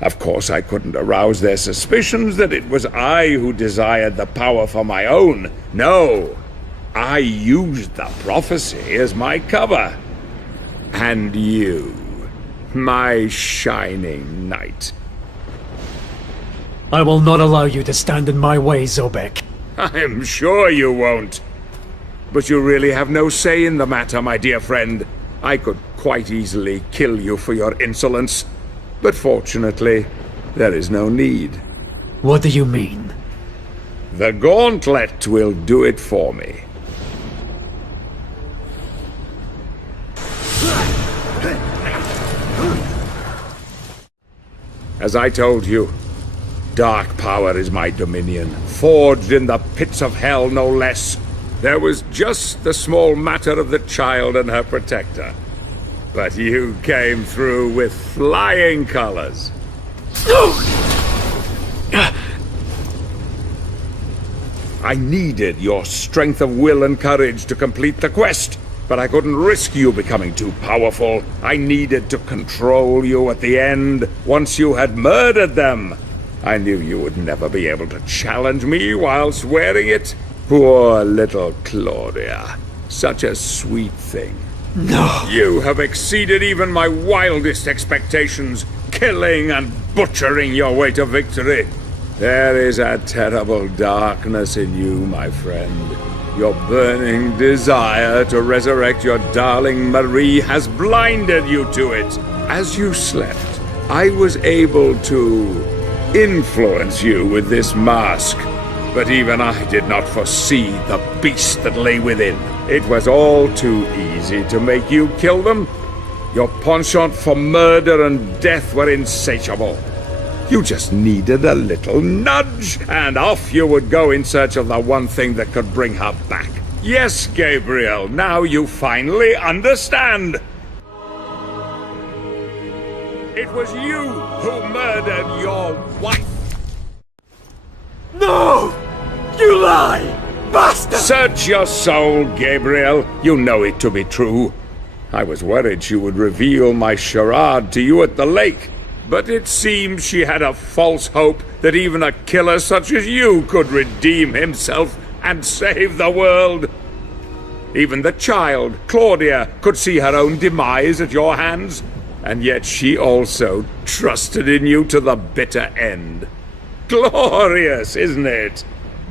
Of course, I couldn't arouse their suspicions that it was I who desired the power for my own. No, I used the prophecy as my cover. And you, my shining knight. I will not allow you to stand in my way, Zobek. I'm sure you won't. But you really have no say in the matter, my dear friend. I could quite easily kill you for your insolence. But fortunately, there is no need. What do you mean? The gauntlet will do it for me. As I told you, dark power is my dominion, forged in the pits of hell no less. There was just the small matter of the child and her protector. But you came through with flying colors. I needed your strength of will and courage to complete the quest, but I couldn't risk you becoming too powerful. I needed to control you at the end, once you had murdered them. I knew you would never be able to challenge me whilst wearing it. Poor little Claudia. Such a sweet thing. No. You have exceeded even my wildest expectations, killing and butchering your way to victory. There is a terrible darkness in you, my friend. Your burning desire to resurrect your darling Marie has blinded you to it. As you slept, I was able to influence you with this mask, but even I did not foresee the beast that lay within. It was all too easy to make you kill them. Your penchant for murder and death were insatiable. You just needed a little nudge, and off you would go in search of the one thing that could bring her back. Yes, Gabriel, now you finally understand. It was you who murdered your wife. No! You lie! Bastard! Search your soul, Gabriel. You know it to be true. I was worried she would reveal my charade to you at the lake, but it seems she had a false hope that even a killer such as you could redeem himself and save the world. Even the child, Claudia, could see her own demise at your hands, and yet she also trusted in you to the bitter end. Glorious, isn't it?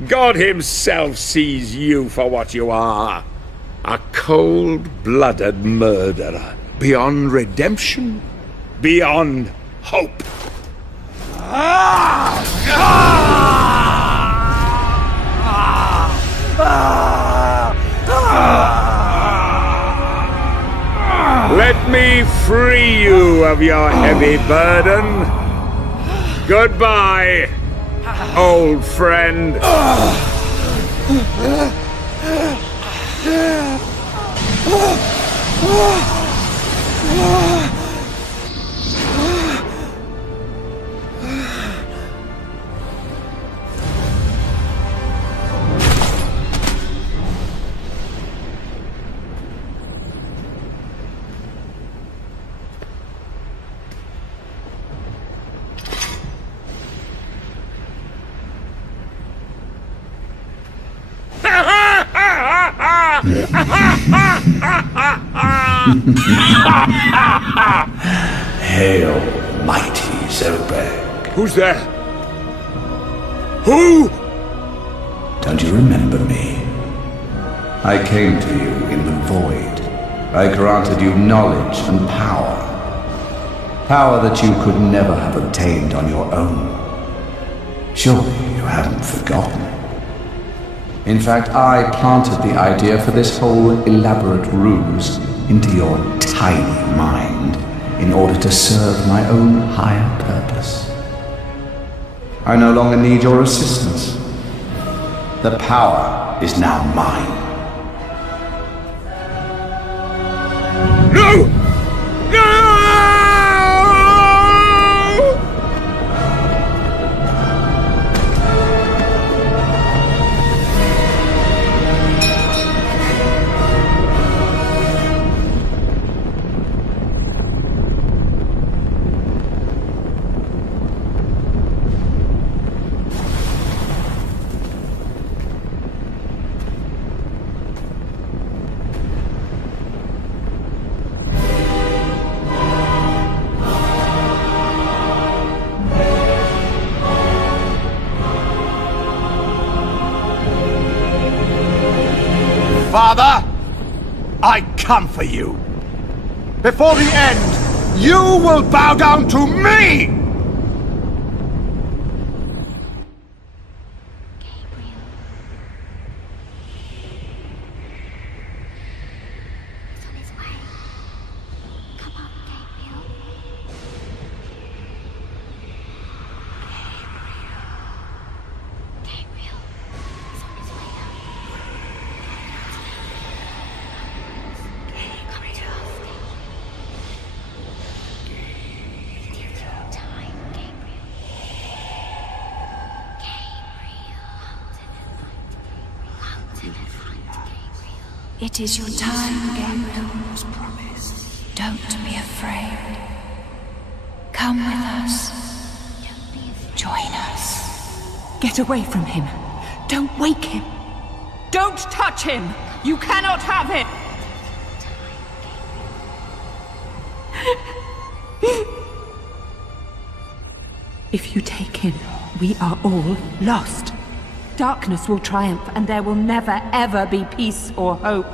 God himself sees you for what you are. A cold-blooded murderer, beyond redemption, beyond hope. Let me free you of your heavy burden. Goodbye, old friend. Hail, mighty Zerberg. Who's there? Who? Don't you remember me? I came to you in the void. I granted you knowledge and power. Power that you could never have obtained on your own. Surely you haven't forgotten. In fact, I planted the idea for this whole elaborate ruse into your tiny mind in order to serve my own higher purpose. I no longer need your assistance. The power is now mine. No! No! Father, I come for you. Before the end, you will bow down to me! It is your time, Gabriel. Don't be afraid. Come with us. Join us. Get away from him. Don't wake him. Don't touch him. You cannot have it. If you take him, we are all lost. Darkness will triumph, and there will never, ever be peace or hope.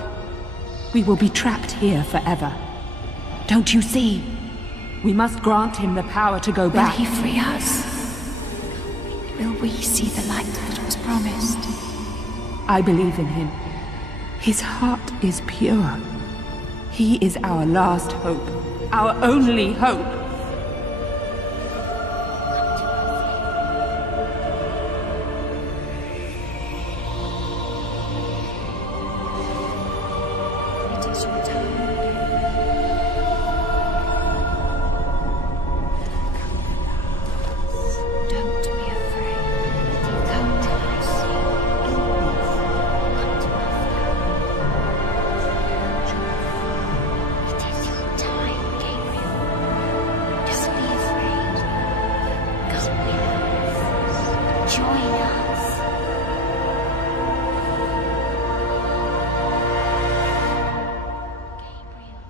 We will be trapped here forever. Don't you see? We must grant him the power to go back. Will he free us? Will we see the light that was promised? I believe in him. His heart is pure. He is our last hope. Our only hope. It is your time. Don't be afraid. Come to us. It is your time, Gabriel. Don't be afraid. Come with us. Join us. Gabriel.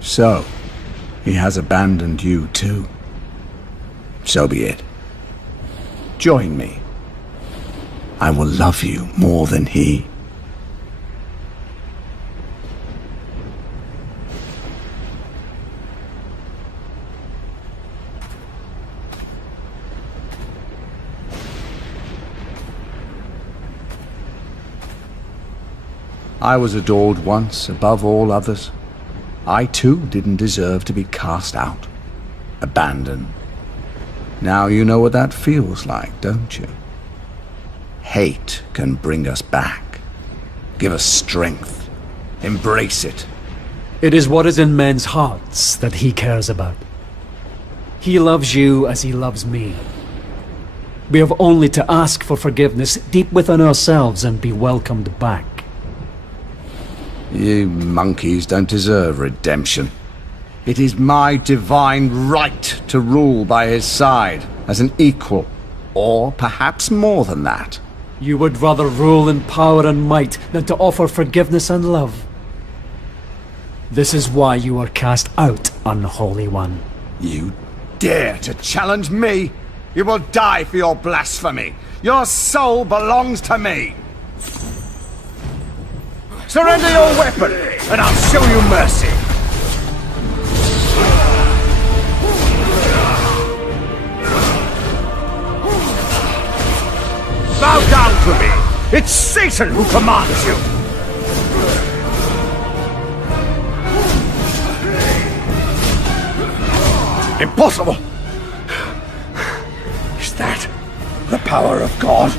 So, he has abandoned you too. So be it. Join me. I will love you more than he. I was adored once above all others. I too didn't deserve to be cast out, abandoned. Now you know what that feels like, don't you? Hate can bring us back, give us strength, embrace it. It is what is in men's hearts that he cares about. He loves you as he loves me. We have only to ask for forgiveness deep within ourselves and be welcomed back. You monkeys don't deserve redemption. It is my divine right to rule by his side as an equal, or perhaps more than that. You would rather rule in power and might than to offer forgiveness and love. This is why you are cast out, unholy one. You dare to challenge me? You will die for your blasphemy. Your soul belongs to me. Surrender your weapon, and I'll show you mercy. Bow down to me. It's Satan who commands you. Impossible. Is that the power of God?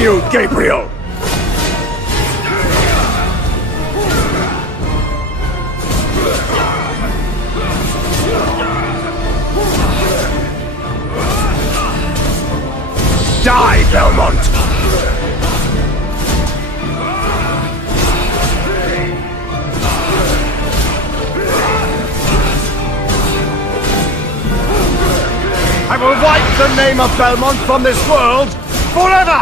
You, Gabriel! Die, Belmont! I will wipe the name of Belmont from this world Forever!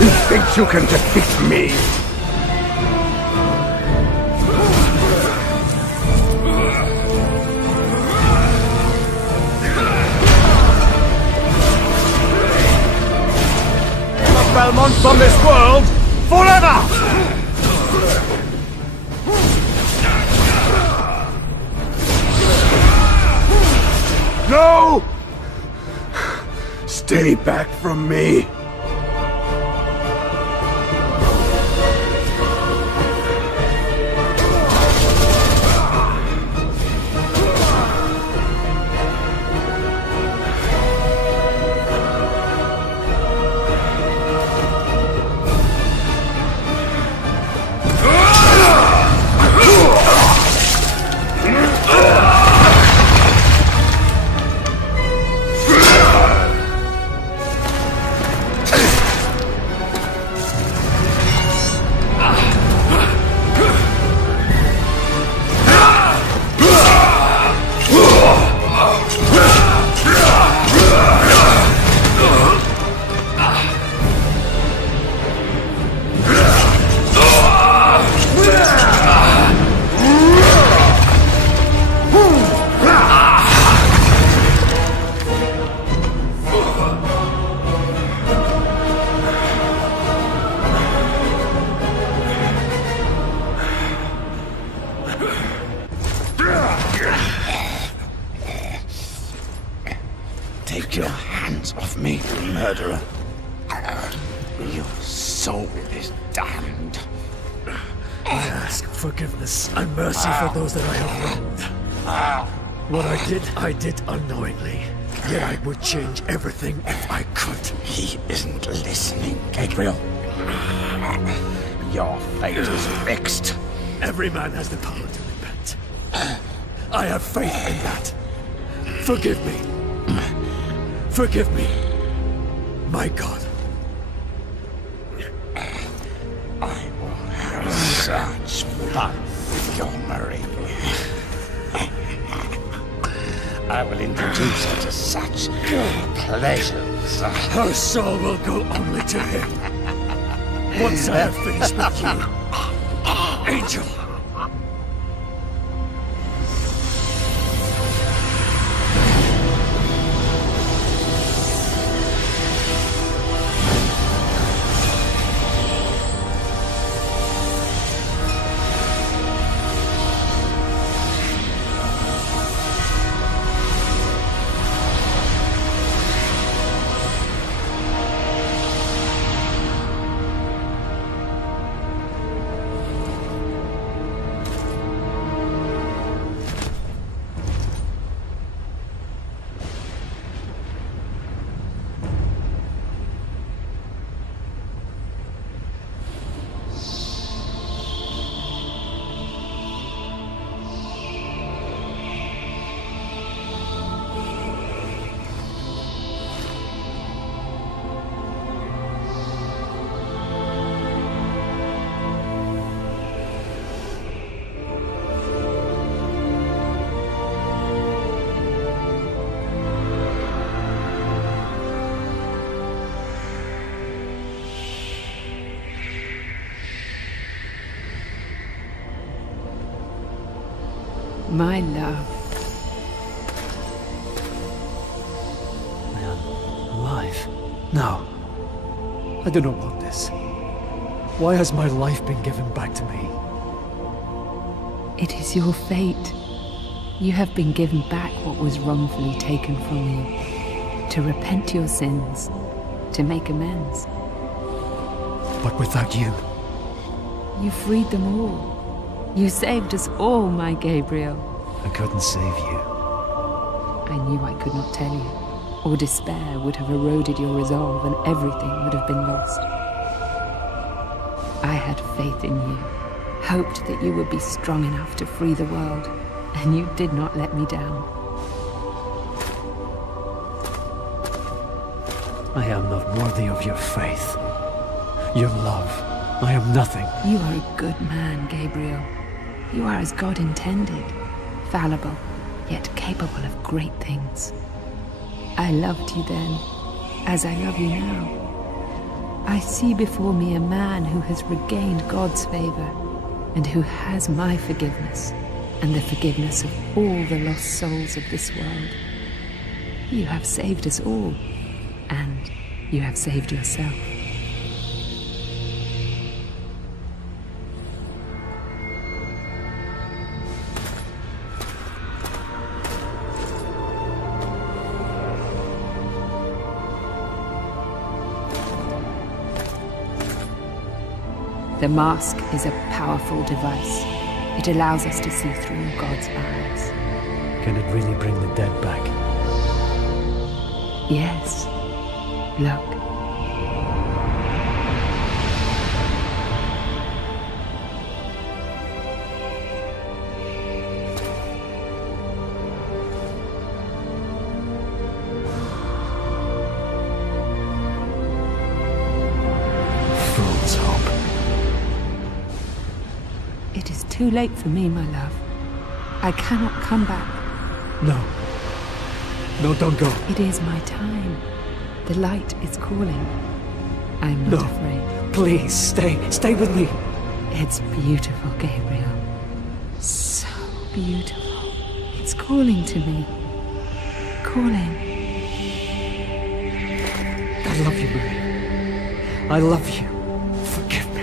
You think you can defeat me? Belmont from this world forever! No! Stay back from me. Take your hands off me, murderer. Your soul is damned. I ask forgiveness and mercy for those that I have wronged. What I did unknowingly. Yet I would change everything if I could. He isn't listening, Gabriel. Your fate is fixed. Every man has the power to repent. I have faith in that. Forgive me. Forgive me, my God. I will have such fun with your Marie. I will introduce her to such pleasures. Her soul will go only to him. Once I have finished with you, Angel. My love. I am alive. No. I do not want this. Why has my life been given back to me? It is your fate. You have been given back what was wrongfully taken from you. To repent your sins. To make amends. But without you... You freed them all. You saved us all, my Gabriel. I couldn't save you. I knew I could not tell you, or despair would have eroded your resolve and everything would have been lost. I had faith in you, hoped that you would be strong enough to free the world, and you did not let me down. I am not worthy of your faith, your love, I am nothing. You are a good man, Gabriel. You are as God intended. Fallible, yet capable of great things. I loved you then, as I love you now. I see before me a man who has regained God's favor, and who has my forgiveness, and the forgiveness of all the lost souls of this world. You have saved us all, and you have saved yourself. The mask is a powerful device. It allows us to see through God's eyes. Can it really bring the dead back? Yes. Look. Fool's hope. It is too late for me, my love. I cannot come back. No. No, don't go. It is my time. The light is calling. I'm not afraid. Please, stay. Stay with me. It's beautiful, Gabriel. So beautiful. It's calling to me. Calling. I love you, Marie. I love you. Forgive me.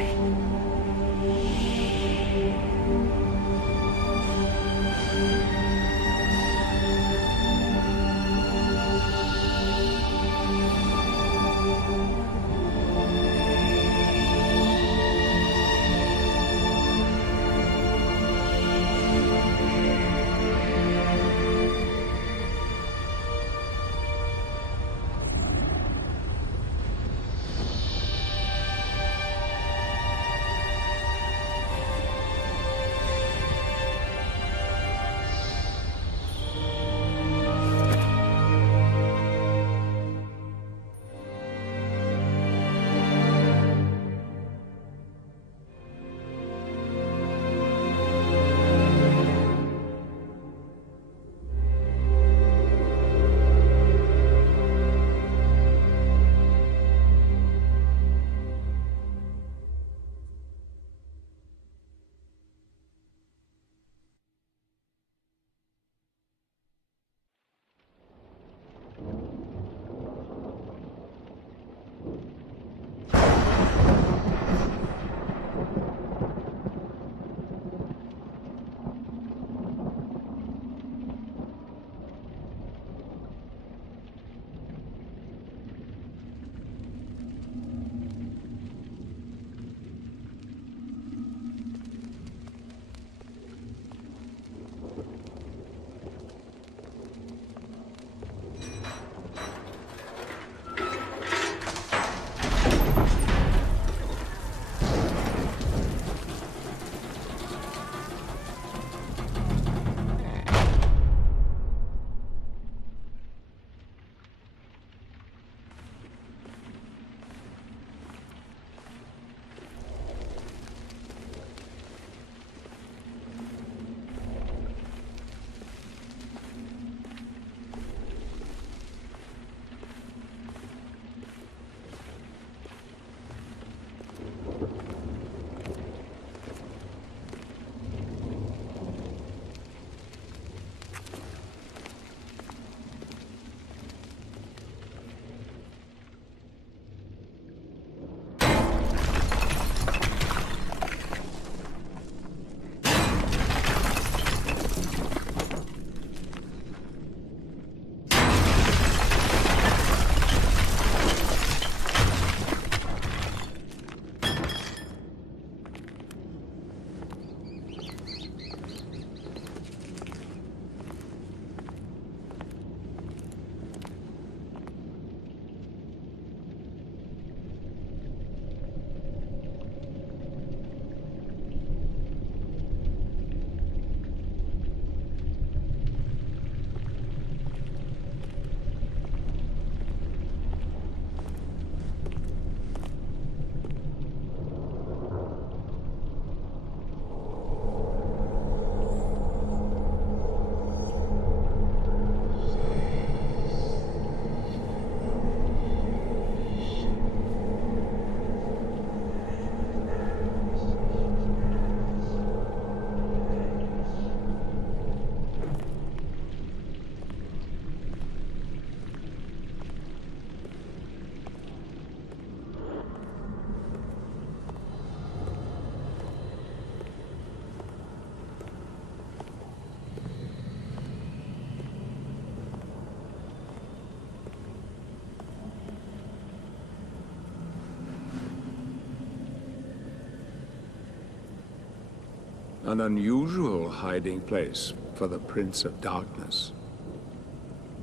An unusual hiding place for the Prince of Darkness.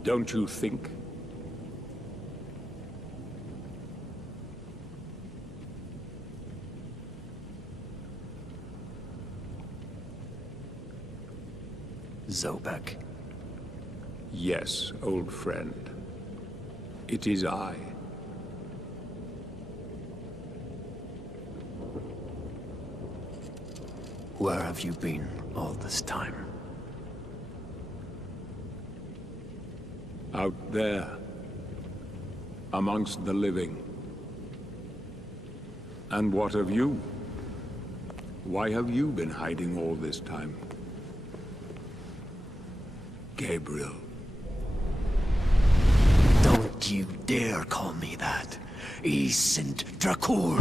Don't you think? Zobek. Yes, old friend. It is I. Where have you been all this time? Out there, amongst the living. And what of you? Why have you been hiding all this time? Gabriel. Don't you dare call me that. Isint Drakur.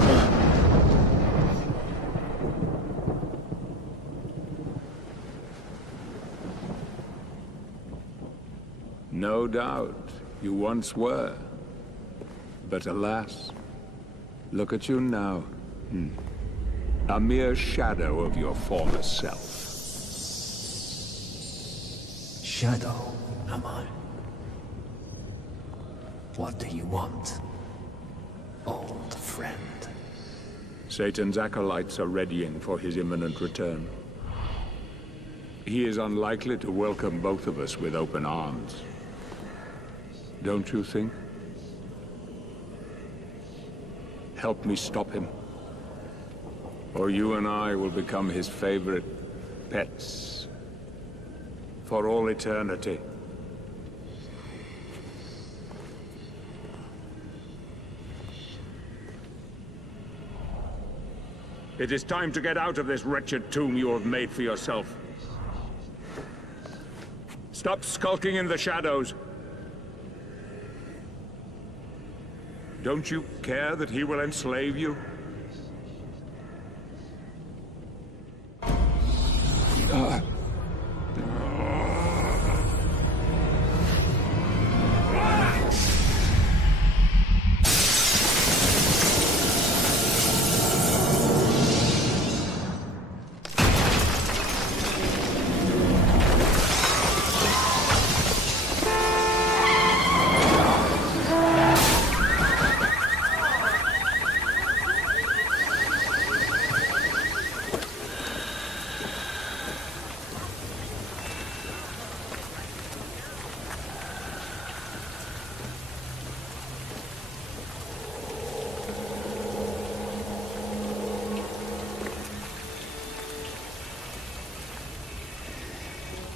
No doubt, you once were. But alas, look at you now. A mere shadow of your former self. Shadow, am I? What do you want, old friend? Satan's acolytes are readying for his imminent return. He is unlikely to welcome both of us with open arms. Don't you think? Help me stop him. Or you and I will become his favorite pets. For all eternity. It is time to get out of this wretched tomb you have made for yourself. Stop skulking in the shadows. Don't you care that he will enslave you?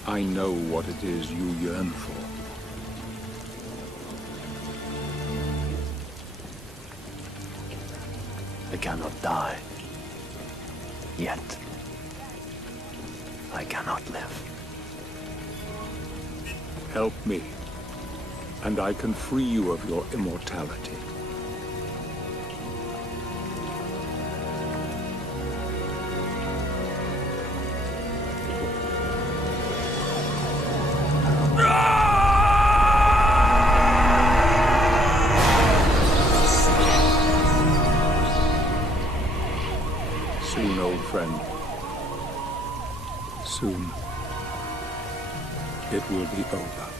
I know what it is you yearn for. I cannot die. Yet. I cannot live. Help me, and I can free you of your immortality. Soon, old friend. Soon, it will be over.